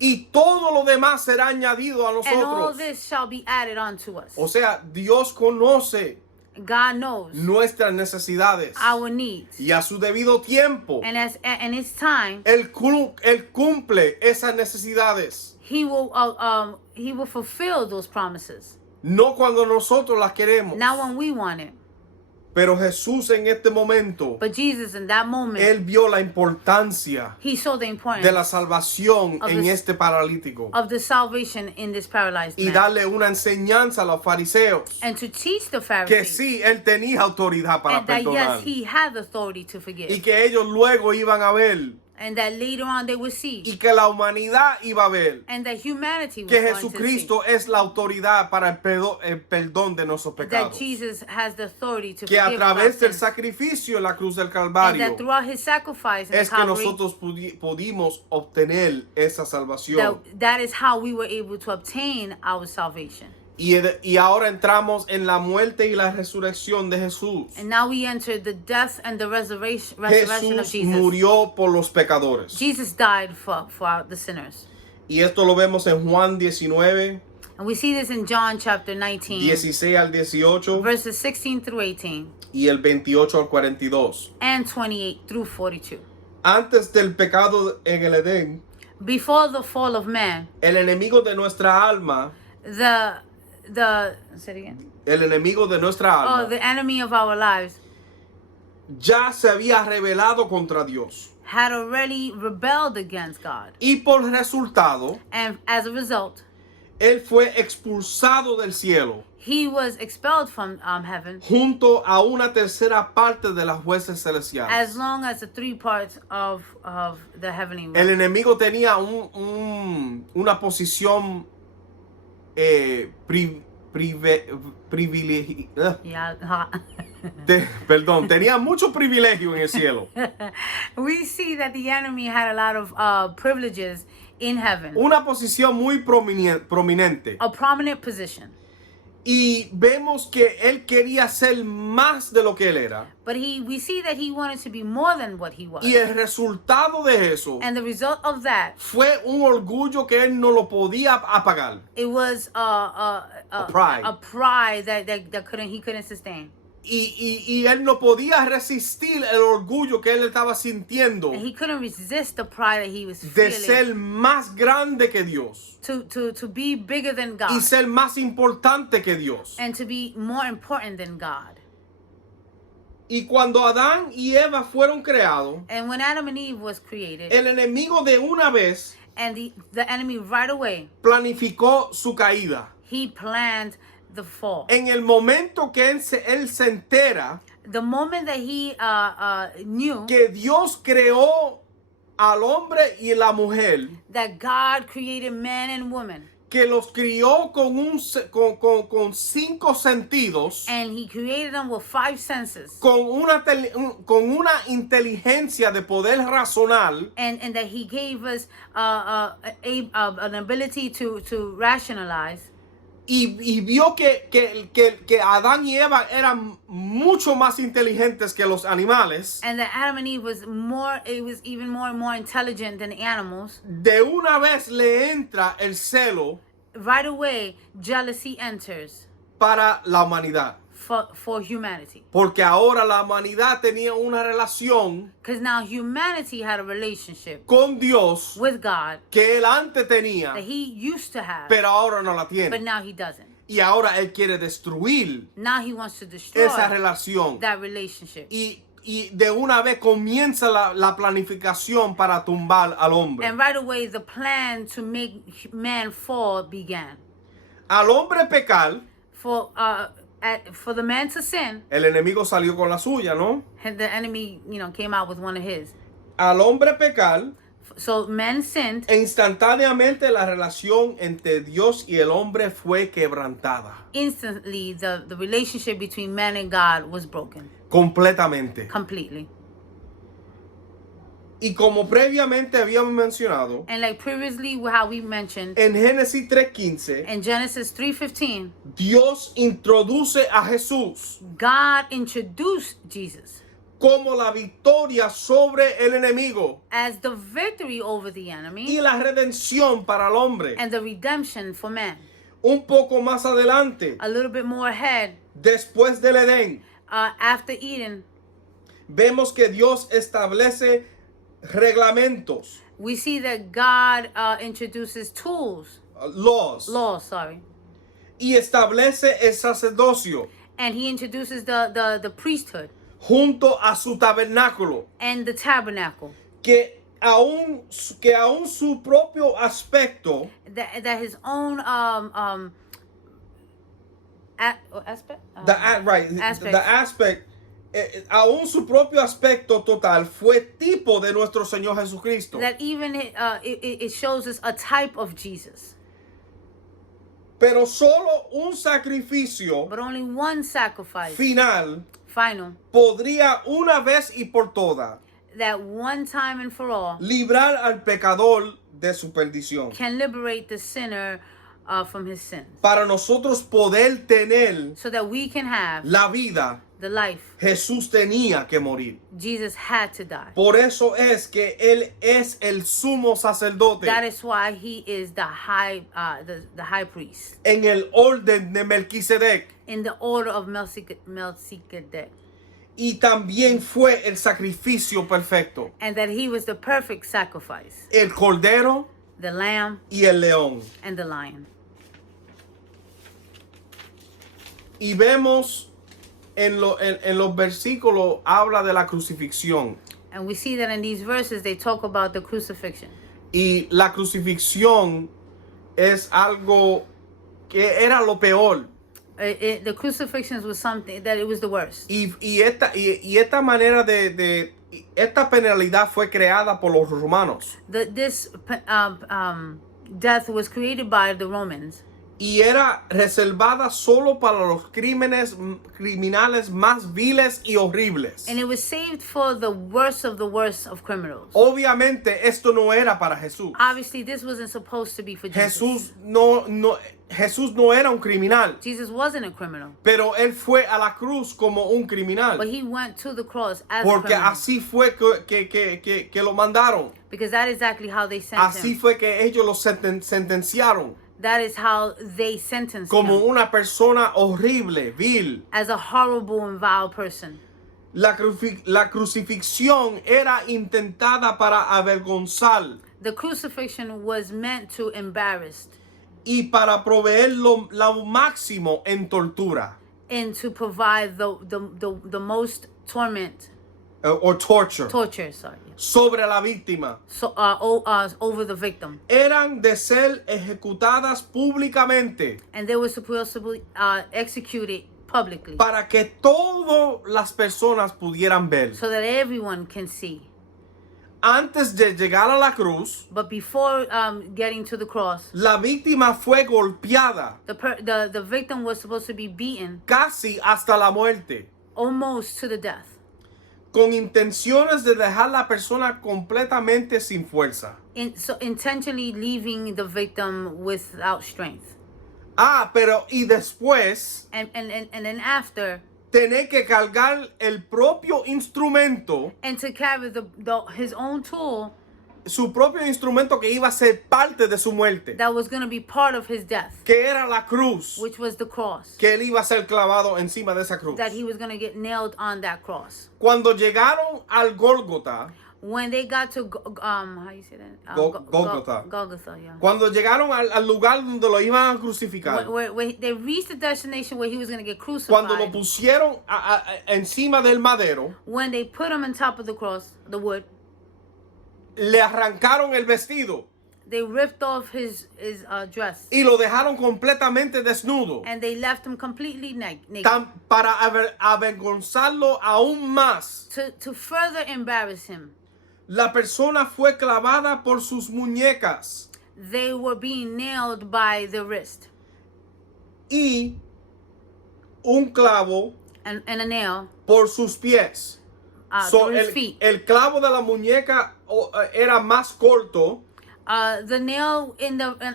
Y todo lo demás será añadido a and all nosotros. this shall be added unto us." O sea, Dios conoce God knows nuestras necesidades. our needs, Y a su debido tiempo, and and it's time Él cumple esas necesidades. He will fulfill those promises. No cuando nosotros las queremos. Not when we want it, Pero Jesús en este momento, but Jesus in that moment, Él vio la importancia He saw the de importance la salvación Of en the- este paralítico. of the salvation in this paralyzed Y man, darle una enseñanza a los fariseos. and to teach the Que Pharisees sí, Él tenía autoridad para and that perdonar. yes, He had authority to Y forgive, que ellos luego iban a ver. and that later on they would see, Y que la humanidad iba a ver. and that humanity was Que going to see Jesucristo es la autoridad para el perdón de nuestros that pecados. Jesus has the authority to Que a forgive our través del sins, sacrificio en la cruz del and Calvario that throughout His sacrifice in es que Calvary, nosotros pudimos obtener esa salvación. that is how we were able to obtain our salvation. Y ahora entramos en la muerte y la resurrección de Jesús. And now we enter the death and the resurrection of Jesús Jesus. murió por los pecadores. Jesus died for the sinners. Y esto lo vemos en Juan 19, And we see this in John chapter 19, 16 al 18 verses 16 through 18, y el 28 al 42. and 28 through 42. Antes del pecado en el Edén, Before the fall of man, el enemigo de nuestra alma, say it again. el enemigo de nuestra Oh, alma, the enemy of our lives ya se había rebelado contra Dios. had already rebelled against God. Y por resultado, And as a result, él fue expulsado del cielo he was expelled from heaven, junto a una tercera parte de las huestes celestiales. as long as the 3 parts of the heavenly realm. El enemigo tenía una posición privilegiada. Yeah. Perdón, tenía mucho privilegio en el cielo. We see that the enemy had a lot of privileges in heaven, Una posición muy prominente. a prominent position. Y vemos que él quería ser más de lo que él era. But we see that he wanted to be more than what he was. Y el resultado de eso And the result of that, fue un orgullo que él no lo podía apagar. it was pride. a pride that he couldn't sustain. Y él no podía resistir el orgullo que él estaba sintiendo And he couldn't resist the pride that he was de feeling, ser más grande que Dios to be bigger than y God, ser más importante que Dios. and to be more important than God. Y cuando Adán y Eva fueron creados, And when Adam and Eve was created, el enemigo de una vez and the enemy right away, planificó su caída. he planned the fall. En el momento que él se entera The moment that he knew que Dios creó al hombre y la mujer, that God created man and woman, que los crió con 5 sentidos, and he created them with 5 senses, con una inteligencia de poder razonar, and that he gave us an ability to rationalize, y vio que Adán y Eva eran mucho más inteligentes que los animales, and that Adam and Eve was even more and more intelligent than animals. de una vez le entra el celo Right away, jealousy enters para la humanidad. for humanity. Porque ahora la humanidad tenía una relación Because now humanity had a relationship con Dios with God que él antes tenía, that he used to have, pero ahora no la but tiene. now he doesn't. Y ahora él quiere destruir Now he wants to destroy esa relación. that relationship. Y de una vez comienza la planificación para tumbar al hombre. And right away, the plan to make man fall began. Al hombre pecar, For the man to sin, el enemigo salió con la suya, ¿no? and the enemy, came out with one of his. Al hombre pecar, So man sinned, e instantáneamente la relación entre Dios y el hombre fue quebrantada. instantly the relationship between man and God was broken Completamente. completely. Y como previamente habíamos mencionado, And like previously, how we mentioned en Génesis 3:15, in Genesis 3:15, Dios introduce a Jesús God introduced Jesus como la victoria sobre el enemigo as the victory over the y enemy la redención para el hombre. and the redemption for man. Un poco más adelante, A little bit more ahead, después del Edén, after Eden, vemos que Dios establece reglamentos, we see that God introduces tools, laws, y establece el sacerdocio and he introduces the priesthood junto a su tabernáculo, and the tabernacle. que aún su propio aspecto, That his own aspect. the aspect, aún su propio aspecto total fue tipo de nuestro Señor Jesucristo. That even it shows us a type of Jesus. Pero solo un sacrificio But only one sacrifice, final, final, podría una vez y por todas that one time and for all librar al pecador de su perdición. can liberate the sinner from his sin, Para nosotros poder tener so that we can have la vida, the life. Jesús tenía que morir. Jesus had to die. Por eso es que Él es el sumo sacerdote That is why he is the high priest en el orden de Melquisedec. in the order of Melchizedek, Y también fue el sacrificio perfecto. and that he was the perfect sacrifice, El cordero the lamb y el león. and the lion. Y vemos en los versículos habla de la crucifixión. And we see that in these verses they talk about the crucifixion. Y la crucifixión es algo que era lo peor. The crucifixion was something that it was the worst. Y esta manera esta penalidad fue creada por los romanos. This death was created by the Romans. Y era reservada solo para los criminales más viles y horribles. And it was saved for the worst of criminals. Obviamente esto no era para Jesús. Obviously, this wasn't supposed to be for Jesus. Jesús no era un criminal, Jesus wasn't a criminal, pero él fue a la cruz como un criminal. but he went to the cross as a Porque criminal. así fue que lo mandaron. Because that is exactly how they sent Así him. fue que ellos lo sentenciaron That is how they sentenced como him, una persona horrible, vil. as a horrible and vile person. La crucifixión era intentada para avergonzar The crucifixion was meant to embarrass y para proveer lo máximo en tortura and to provide the most torment, or torture sorry, sobre la víctima. so over the victim, Eran de ser ejecutadas públicamente and they were supposed to be executed publicly, para que todas las personas pudieran ver. so that everyone can see. antes de llegar a la cruz, But before getting to the cross, la víctima fue golpeada the victim was supposed to be beaten casi hasta la muerte, almost to the death, con intenciones de dejar la persona completamente sin fuerza. so intentionally leaving the victim without strength. Pero y después And then after, tener que cargar el propio instrumento, and to carry his own tool su propio instrumento que iba a ser parte de su muerte, that was going to be part of his death, que era la cruz, which was the cross, que él iba a ser clavado encima de esa cruz. that he was going to get nailed on that cross. Cuando llegaron al Gólgota, When they got to how you say that? Golgotha. Golgotha, yeah. cuando llegaron al lugar donde lo iban a crucificar, Where they reached the destination where he was going to get cuando lo crucified, pusieron encima del madero, when they put him on top of the cross, the wood, le arrancaron el vestido they ripped off his dress, y lo dejaron completamente desnudo, and they left him completely naked. para avergonzarlo aún más. To further embarrass him, La persona fue clavada por sus muñecas they were being nailed by the wrist y un clavo and a nail por sus pies. through his feet. El clavo de la muñeca era más corto The nail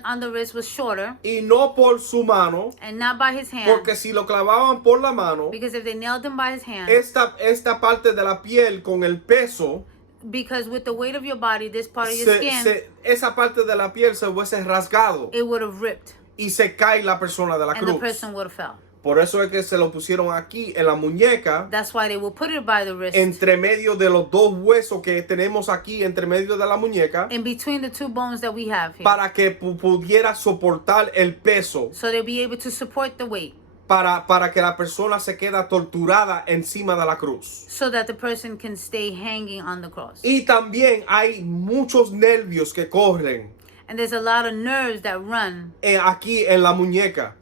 on the wrist was shorter, y no por su mano, and not by his hand. porque si lo clavaban por la mano, Because if they nailed him by his hand, esta parte de la piel con el peso, because with the weight of your body, this part of your skin, esa parte de la piel se hubiese rasgado it would have ripped, y se cae la persona de la and the cruz. person would have fell. Por eso es que se lo pusieron aquí en la muñeca, That's why they will put it by the wrist, entre medio de los dos huesos que tenemos aquí, entre medio de la muñeca, in between the two bones that we have here, para que pudiera soportar el peso, so they'll be able to support the weight, para que la persona se queda torturada encima de la cruz. so that the person can stay hanging on the cross. Y también hay muchos nervios que corren And there's a lot of nerves that run aquí en la muñeca.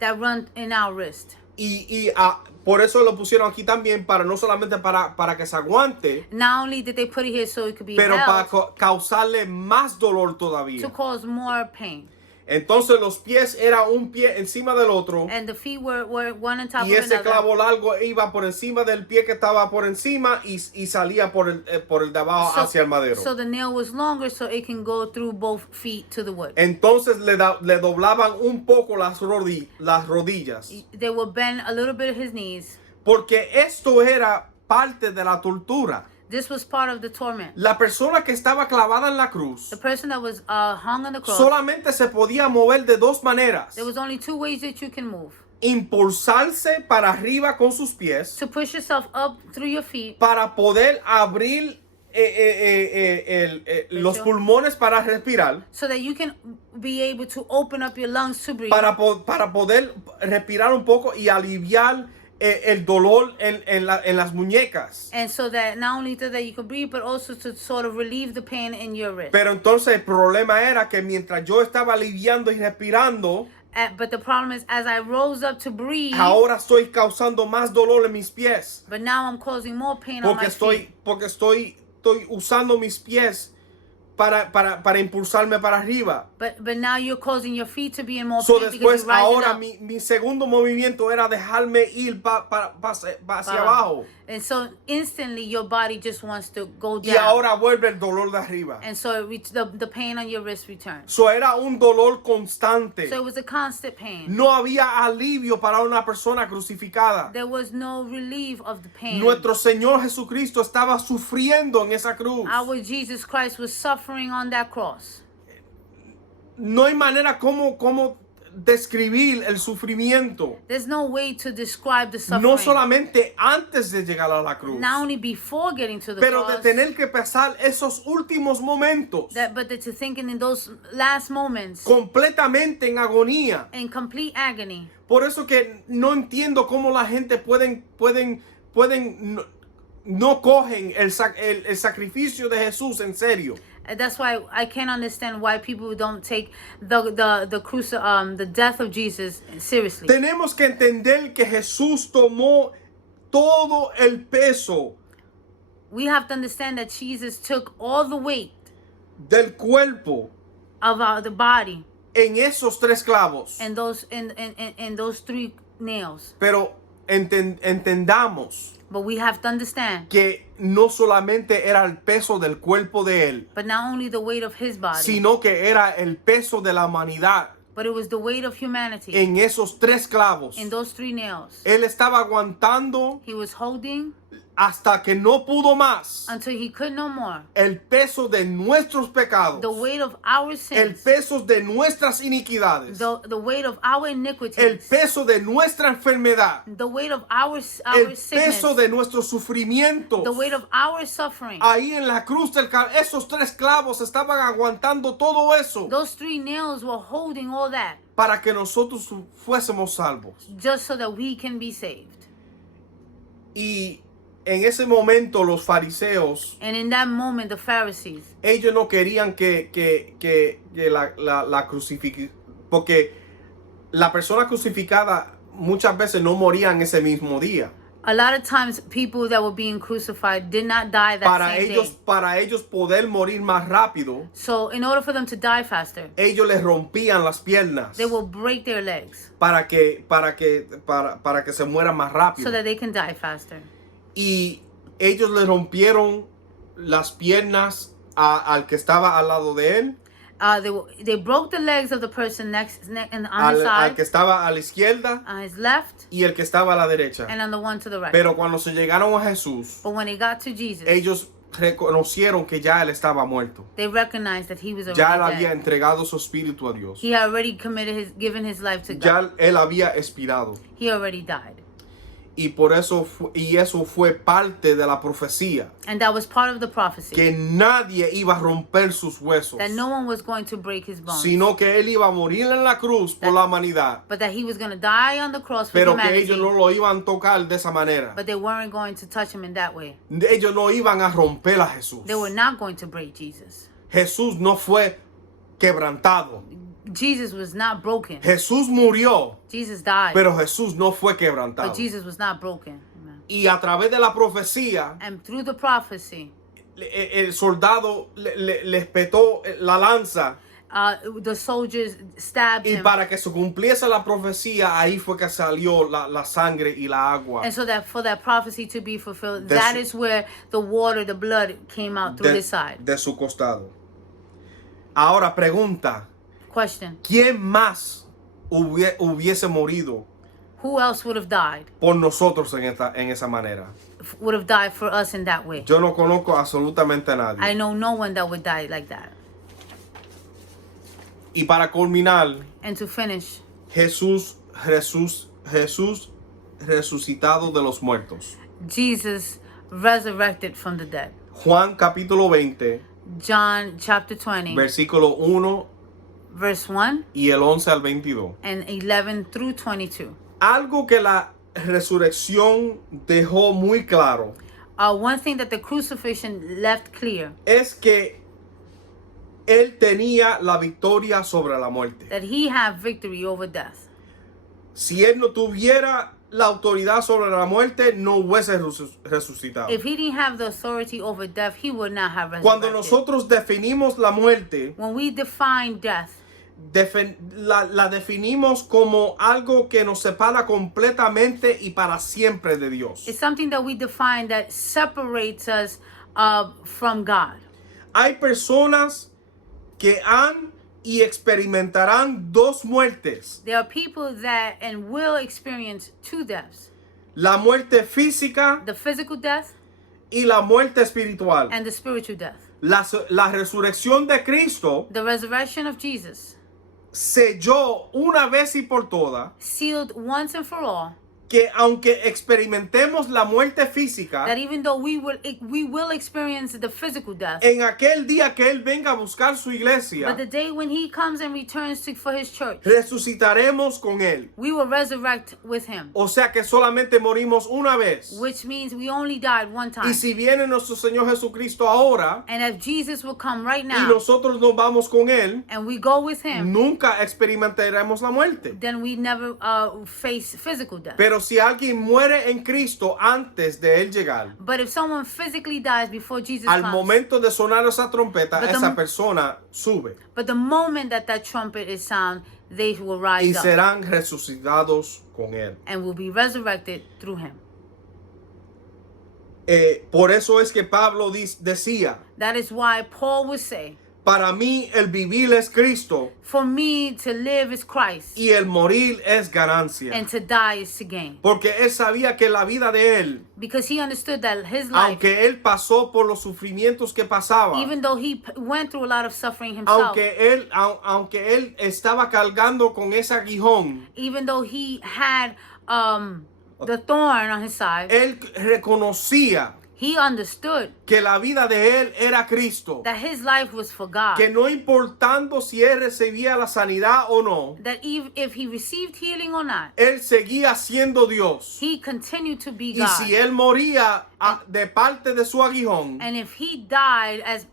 in our wrist. Por eso lo pusieron aquí también, para no solamente para que se aguante, Not only did they put it here so it could be pero para held, causarle más dolor to todavía. cause more pain. Entonces los pies eran un pie encima del otro, And the feet were one on top y of ese another. clavo largo iba por encima del pie que estaba por encima y salía por el de abajo hacia el madero. So the nail was longer so it can go through both feet to the wood. Entonces le doblaban un poco las rodillas, They would bend a little bit of his knees. porque esto era parte de la tortura. This was part of the torment. La persona que estaba clavada en la cruz The person that was hung on the cross, solamente se podía mover de dos maneras: there was only two ways that you can move. impulsarse para arriba con sus pies, To push yourself up through your feet, para poder abrir los pulmones para respirar, so that you can be able to open up your lungs to breathe, para poder respirar un poco y aliviar el dolor en las muñecas. and so that not only so that you can breathe, but also to sort of relieve the pain in your wrist. Pero entonces el problema era que mientras yo estaba aliviando y respirando, But the problem is, as I rose up to breathe, ahora estoy causando más dolor en mis pies, but now I'm causing more pain on my feet. porque estoy usando mis pies para impulsarme para arriba. But now you're causing your feet to be in more So pain because después you're rising ahora up. mi segundo movimiento era dejarme ir hacia abajo, And so instantly your body just wants to go y down. ahora vuelve el dolor de arriba. And so the pain on your wrist returns. So era un dolor constante. So it was a constant pain. No había alivio para una persona crucificada. There was no relief of the pain. Nuestro Señor Jesucristo estaba sufriendo en esa cruz. Our Jesus Christ was suffering on that cross. No hay manera como describir el sufrimiento. There's no way to describe the suffering. No solamente antes de llegar a la cruz, Not only before getting to the pero cross, de tener que pasar esos últimos momentos but to thinking in those last moments completamente en agonía. in complete agony. Por eso que no entiendo cómo la gente pueden no cogen el sacrificio de Jesús en serio. And that's why I can't understand why people don't take the death of Jesus seriously. Tenemos que entender que Jesús tomó todo el peso we have to understand that Jesus took all the weight del cuerpo of the body en esos 3 clavos. and those 3 nails. Pero entendamos But we have to understand, que no solamente era el peso del cuerpo de él, but not only the weight of his body, sino que era el peso de la humanidad but it was the weight of humanity en esos 3 clavos. in those 3 nails. Él estaba aguantando He was holding hasta que no pudo más until he could no more. el peso de nuestros pecados, The weight of our el sins, peso de nuestras iniquidades, the weight of our el iniquities, peso de nuestra enfermedad, the weight of our el peso sickness, de nuestros sufrimientos. the weight of our suffering. Ahí en la cruz esos 3 clavos estaban aguantando todo eso Those 3 nails were holding all that para que nosotros fuésemos salvos. just so that we can be saved. Y en ese momento los fariseos, And in that moment, the Pharisees, ellos no querían que la crucificación, porque la persona crucificada muchas veces no morían ese mismo día. a lot of times people that were being crucified did not die that same day. Para ellos poder morir más rápido, So in order for them to die faster, ellos les rompían las piernas they will break their legs para que se mueran más rápido. so that they can die faster. Y ellos le rompieron las piernas al que estaba al lado de él, They broke the legs of the person on his al side, que estaba a la izquierda on his left, y el que estaba a la derecha. and on the one to the right. Pero cuando se llegaron a Jesús, But when they got to Jesus, ellos reconocieron que ya él estaba muerto. they recognized that he was Ya él already había dead. entregado su espíritu a Dios. He had already given his life to God. Ya él había expirado. He already died. Y por eso eso fue parte de la profecía, And that was part of the prophecy, que nadie iba a romper sus huesos, that no one was going to break his bones, sino que él iba a morir en la cruz por la humanidad, but that he was going to die on the cross for pero que humanity, ellos no lo iban a tocar de esa manera. but they weren't going to touch him in that way. Ellos no iban a romper a Jesús. They were not going to break Jesus. Jesús no fue quebrantado. Jesus was not broken. Jesús murió, Jesus died, pero Jesús no fue quebrantado. but Jesus was not broken. Amen. Y a través de la profecía, And through the prophecy, el soldado le espetó la lanza. the soldiers stabbed Y him. para que se cumpliese la profecía, ahí fue que salió la sangre y la agua And so that for that prophecy to be fulfilled, De that su- is where the water, the blood came out through his side. de su costado. Ahora pregunta, Question: ¿quién más hubiese morido who else would have died? por nosotros en esa manera? Would have died for us in that way? Yo no conozco absolutamente a nadie. I know no one that would die like that. Y para culminar, And to finish, Jesús resucitado de los muertos. Jesus resurrected from the dead. Juan capítulo 20, John chapter 20, versículo 1 verse 1 y el 11 al 22. and 11 through 22. Algo que la resurrección dejó muy claro One thing that the crucifixion left clear, es que él tenía la victoria sobre la muerte. that he had victory over death. Si él no tuviera la autoridad sobre la muerte, no hubiese resucitado. If he didn't have the authority over death, he would not have Cuando resurrected. nosotros definimos la muerte, When we define death, la definimos como algo que nos separa completamente y para siempre de Dios. it's something that we define that separates us from God. Hay personas que han y experimentarán 2 muertes. There are people that and will experience 2 deaths: La muerte física the physical death y la muerte espiritual. and the spiritual death. La resurrección de Cristo The resurrection of Jesus selló una vez y por todas sealed once and for all que aunque experimentemos la muerte física, that even though we will experience the physical death, en aquel día que Él venga a buscar su but iglesia, the day when he comes and returns for his church, resucitaremos con Él. we will resurrect with him. O sea que solamente morimos una vez. Which means we only died one time. Y si viene nuestro Señor Jesucristo ahora And if Jesus will come right y now nosotros nos vamos con Él, and we go with him, nunca experimentaremos la muerte. then we never face physical death. Pero si alguien muere en Cristo antes de él llegar, But if someone physically dies before Jesus al comes, momento de sonar esa trompeta, But the- esa persona sube but the moment that that trumpet is sound, they will y rise up serán resucitados con él. and will be resurrected through him. Por eso es que Pablo decía, That is why Paul would say, para mí el vivir es Cristo for me to live is Christ, y el morir es ganancia. and to die is to gain. Porque él sabía que la vida de él, Because he understood that his life, aunque él pasó por los sufrimientos que pasaba, even though he went through a lot of suffering himself, aunque él estaba cargando con ese aguijón, even though he had the thorn on his side, él reconocía he understood que la vida de él era Cristo. that his life was for God. Que no importando si él recibía la sanidad o no, That if he received healing or not, él seguía siendo Dios. he continued to be Y God. si él moría de parte de su aguijón And if he died as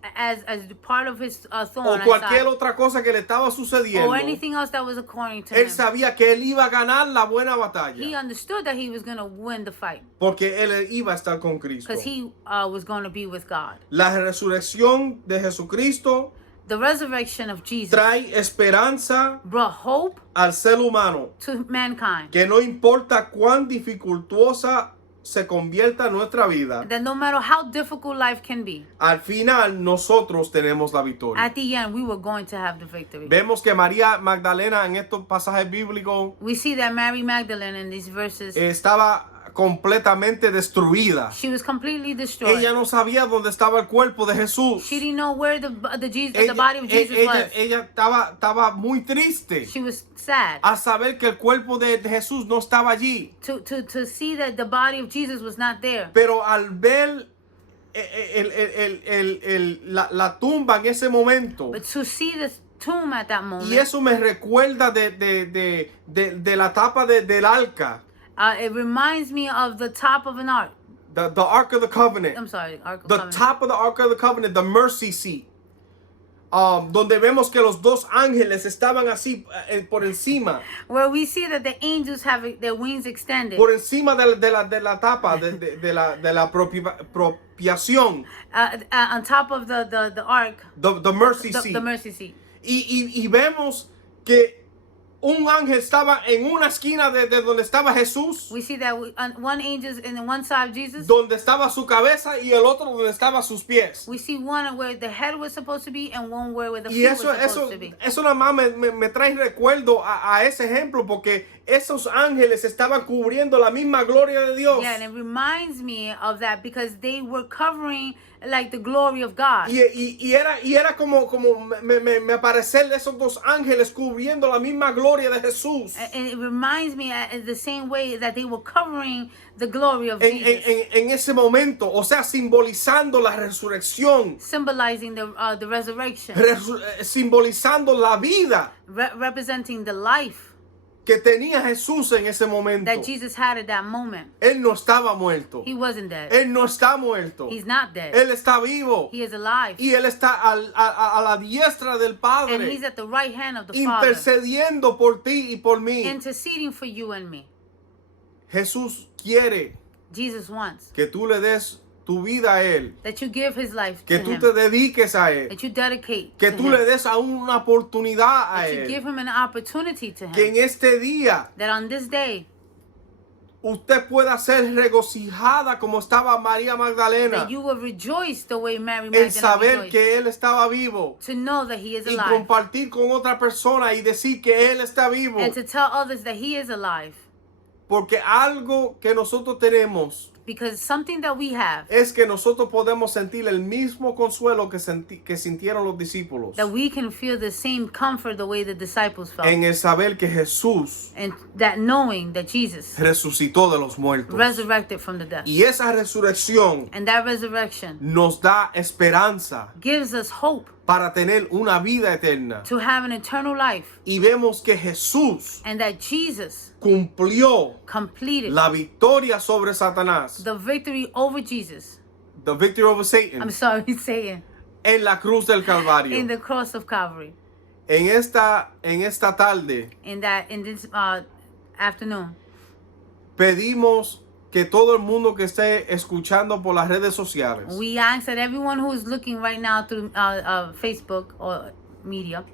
part of his thorn o on his cualquier side, otra cosa que le estaba sucediendo, or anything else that was according to él him, sabía que él iba a ganar la buena he batalla understood that he was going to win the fight porque él iba a estar con Cristo. because he was going to be with God. La resurrección de Jesucristo The resurrection of Jesus trae esperanza brought hope al ser humano, to mankind. que no importa cuán dificultuosa se convierta nuestra vida, That no matter how difficult life can be, al final nosotros tenemos la victoria. at the end we were going to have the victory. Vemos que María Magdalena en estos pasajes bíblicos We see that Mary Magdalene in these verses, estaba completamente destruida. she was completely destroyed. Ella no sabía dónde estaba el cuerpo de Jesús. She didn't know where the body of Jesus was. Ella estaba muy triste She was sad al saber que el cuerpo de Jesús no estaba allí. to see that the body of Jesus was not there. Pero al ver la tumba en ese momento, But to see the tomb at that moment, y eso me recuerda de la tapa del arca, it reminds me of the top of an ark. the Ark of the Covenant. I'm sorry, Ark of The Covenant. top of the Ark of the Covenant, the mercy seat, donde vemos que los dos ángeles estaban así por encima, Where we see that the angels have their wings extended por encima de la tapa de la propiación, on top of the ark, the mercy the seat. mercy seat. Y vemos que un ángel estaba en una esquina de donde estaba Jesús, We see that one angel's in the one side of Jesus. donde estaba su cabeza, y el otro donde estaban sus pies. We see one where the head was supposed to be and one where the Y feet was eso supposed to be. nada más me trae recuerdo a ese ejemplo, porque esos ángeles estaban cubriendo la misma gloria de Dios. Yeah, and it reminds me of that because they were covering like the glory of God. Y era como me aparecer esos dos ángeles cubriendo la misma gloria de Jesús. And it reminds me the same way that they were covering the glory of Jesus, En ese momento, o sea, simbolizando la resurrección, symbolizing the resurrection, simbolizando la vida representing the life que tenía Jesús en ese momento. that Jesus had at that moment. Él no estaba muerto. He wasn't dead. Él no está muerto. He's not dead. Él está vivo. He is alive. Y Él está a la diestra del And Padre, he's at the right hand of the Father, intercediendo por ti y por mí. interceding for you and me. Jesús quiere Jesus wants que tú le des tu vida a Él, that you give his life que to tú him, te dediques a Él, that you dedicate que to tú him, le des aún una oportunidad a that you give Él, him an opportunity to que him, en este día that on this day usted pueda ser regocijada como estaba María Magdalena, that you will rejoice the way Mary en Magdalene saber rejoiced, que Él estaba vivo, to know that he is y alive, compartir con otra persona y decir que Él está vivo, and to tell others that he is alive. porque algo que nosotros tenemos Because something that we have, es que nosotros podemos sentir el mismo consuelo que sintieron los discípulos, that we can feel the same comfort the way the disciples felt, en el saber que Jesús and that knowing that Jesus resucitó de los muertos. resurrected from the dead. Y esa resurrección And that resurrection nos da esperanza gives us hope para tener una vida eterna. to have an eternal life, Y vemos que Jesús and that Jesus cumplió completed la victoria sobre Satanás, the victory over Jesus. the victory over I'm Satan, sorry, Satan, en la cruz del Calvario. in the cross of Calvary. En esta tarde, In this afternoon, Pedimos que todo el mundo que esté escuchando por las redes sociales, We ask that everyone who is looking right now through Facebook or media,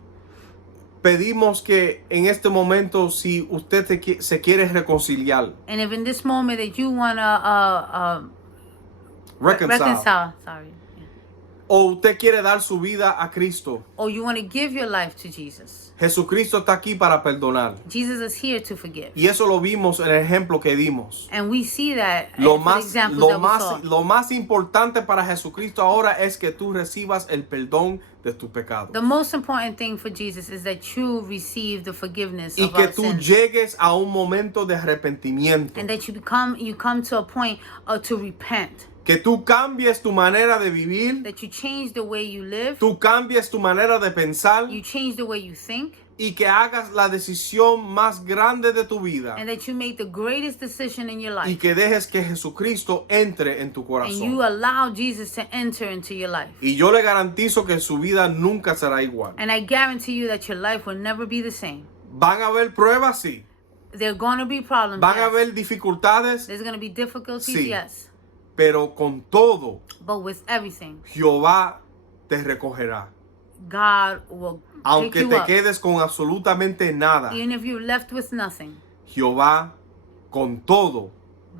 pedimos que en este momento, si usted se quiere reconciliar, and if in this moment that you want to reconcile, sorry, yeah, o usted quiere dar su vida a Cristo, or you want to give your life to Jesus, Jesucristo está aquí para perdonar. Jesus is here to forgive. Y eso lo vimos en el ejemplo que dimos. And we see that Lo in the examples that we saw. lo más importante para Jesucristo ahora es que tú recibas el perdón de tu pecado. The most important thing for Jesus is that you receive the forgiveness Y of que our tú sins. llegues a un momento de arrepentimiento. And that you come to a point to repent. Que tú cambies tu manera de vivir. That you change the way you live. Tú cambies tu manera de pensar. You change the way you think. Y que hagas la decisión más grande de tu vida. And that you make the greatest decision in your life. Y que dejes que Jesucristo entre en tu And corazón. you allow Jesus to enter into your life. Y yo le garantizo que su vida nunca será igual. And I guarantee you that your life will never be the same. Van a haber pruebas, sí. There are going to be problems. Van a Yes. haber dificultades, There's going to be difficulties. Sí. Yes. pero con todo, But with everything, Jehová te recogerá. God will pick Aunque you te up. quedes con absolutamente nada, Even if you're left with nothing, Jehová con todo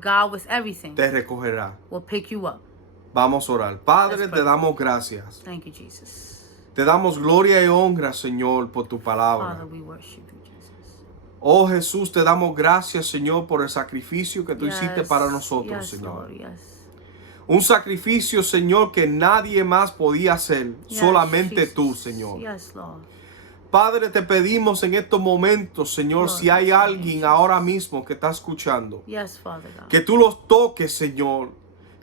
God with everything te recogerá. will pick you up. Vamos a orar. Padre, Let's te pray. damos gracias. Thank you, Jesus. Te damos gloria y honra, Señor, por tu palabra. Father, we worship you, Jesus. Oh Jesús, te damos gracias, Señor, por el sacrificio que tú hiciste para nosotros, yes, Señor. Lord, yes. Un sacrificio, Señor, que nadie más podía hacer, Yes, solamente Jesus. tú, Señor. Yes, Lord. Padre, te pedimos en estos momentos, Señor, Lord, si hay in the name of alguien Jesus. ahora mismo que está escuchando, Yes, Father God. que tú los toques, Señor,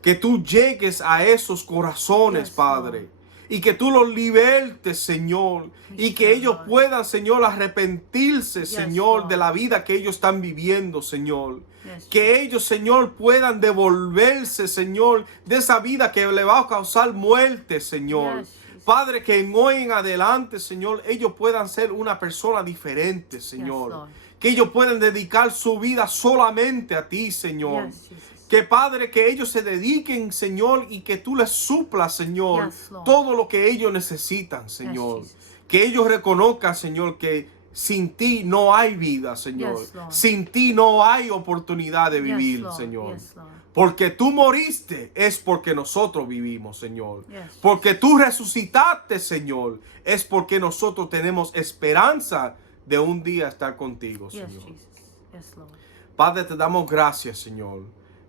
que tú llegues a esos corazones, Yes, Padre, Lord. y que tú los libertes, Señor, y que Yes, ellos Lord. puedan, Señor, arrepentirse, Yes, Señor, de Lord. la vida que ellos están viviendo, Señor. Yes, Que ellos, Señor, puedan devolverse, Señor, de esa vida que le va a causar muerte, Señor. Yes, Jesus. Padre, que en hoy en adelante, Señor, ellos puedan ser una persona diferente, Señor. Lord. Que ellos puedan dedicar su vida solamente a ti, Señor. Yes, Jesus. Que Padre, que ellos se dediquen, Señor, y que tú les suplas, Señor, Yes, Lord. todo lo que ellos necesitan, Señor. Jesus. Que ellos reconozcan, Señor, que sin ti no hay vida, Señor. Yes, Lord. Sin ti no hay oportunidad de Yes, vivir, Lord. Señor. Yes, Lord. Porque tú moriste es porque nosotros vivimos, Señor. Yes. Porque tú resucitaste, Señor, es porque nosotros tenemos esperanza de un día estar contigo, Yes, Señor. Jesus. Yes, Lord. Padre, te damos gracias, Señor.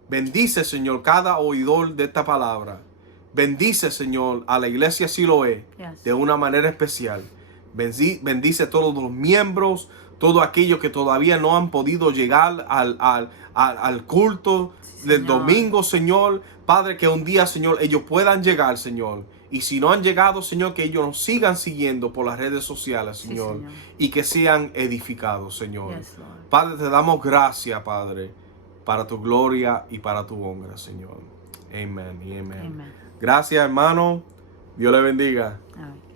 Bendice, Señor, cada oidor de esta palabra. Bendice, Señor, a la iglesia Siloé Yes. de una manera especial. Bendice a todos los miembros, todos aquellos que todavía no han podido llegar al culto Sí, del Señor. domingo, Señor. Padre, que un día, Señor, ellos puedan llegar, Señor. Y si no han llegado, Señor, que ellos nos sigan siguiendo por las redes sociales, Sí, Señor. Señor. Y que sean edificados, Señor. Yes, Lord. Padre, te damos gracias, Padre, para tu gloria y para tu honra, Señor. Amén y amén. Amen. Gracias, hermano. Dios le bendiga. All right.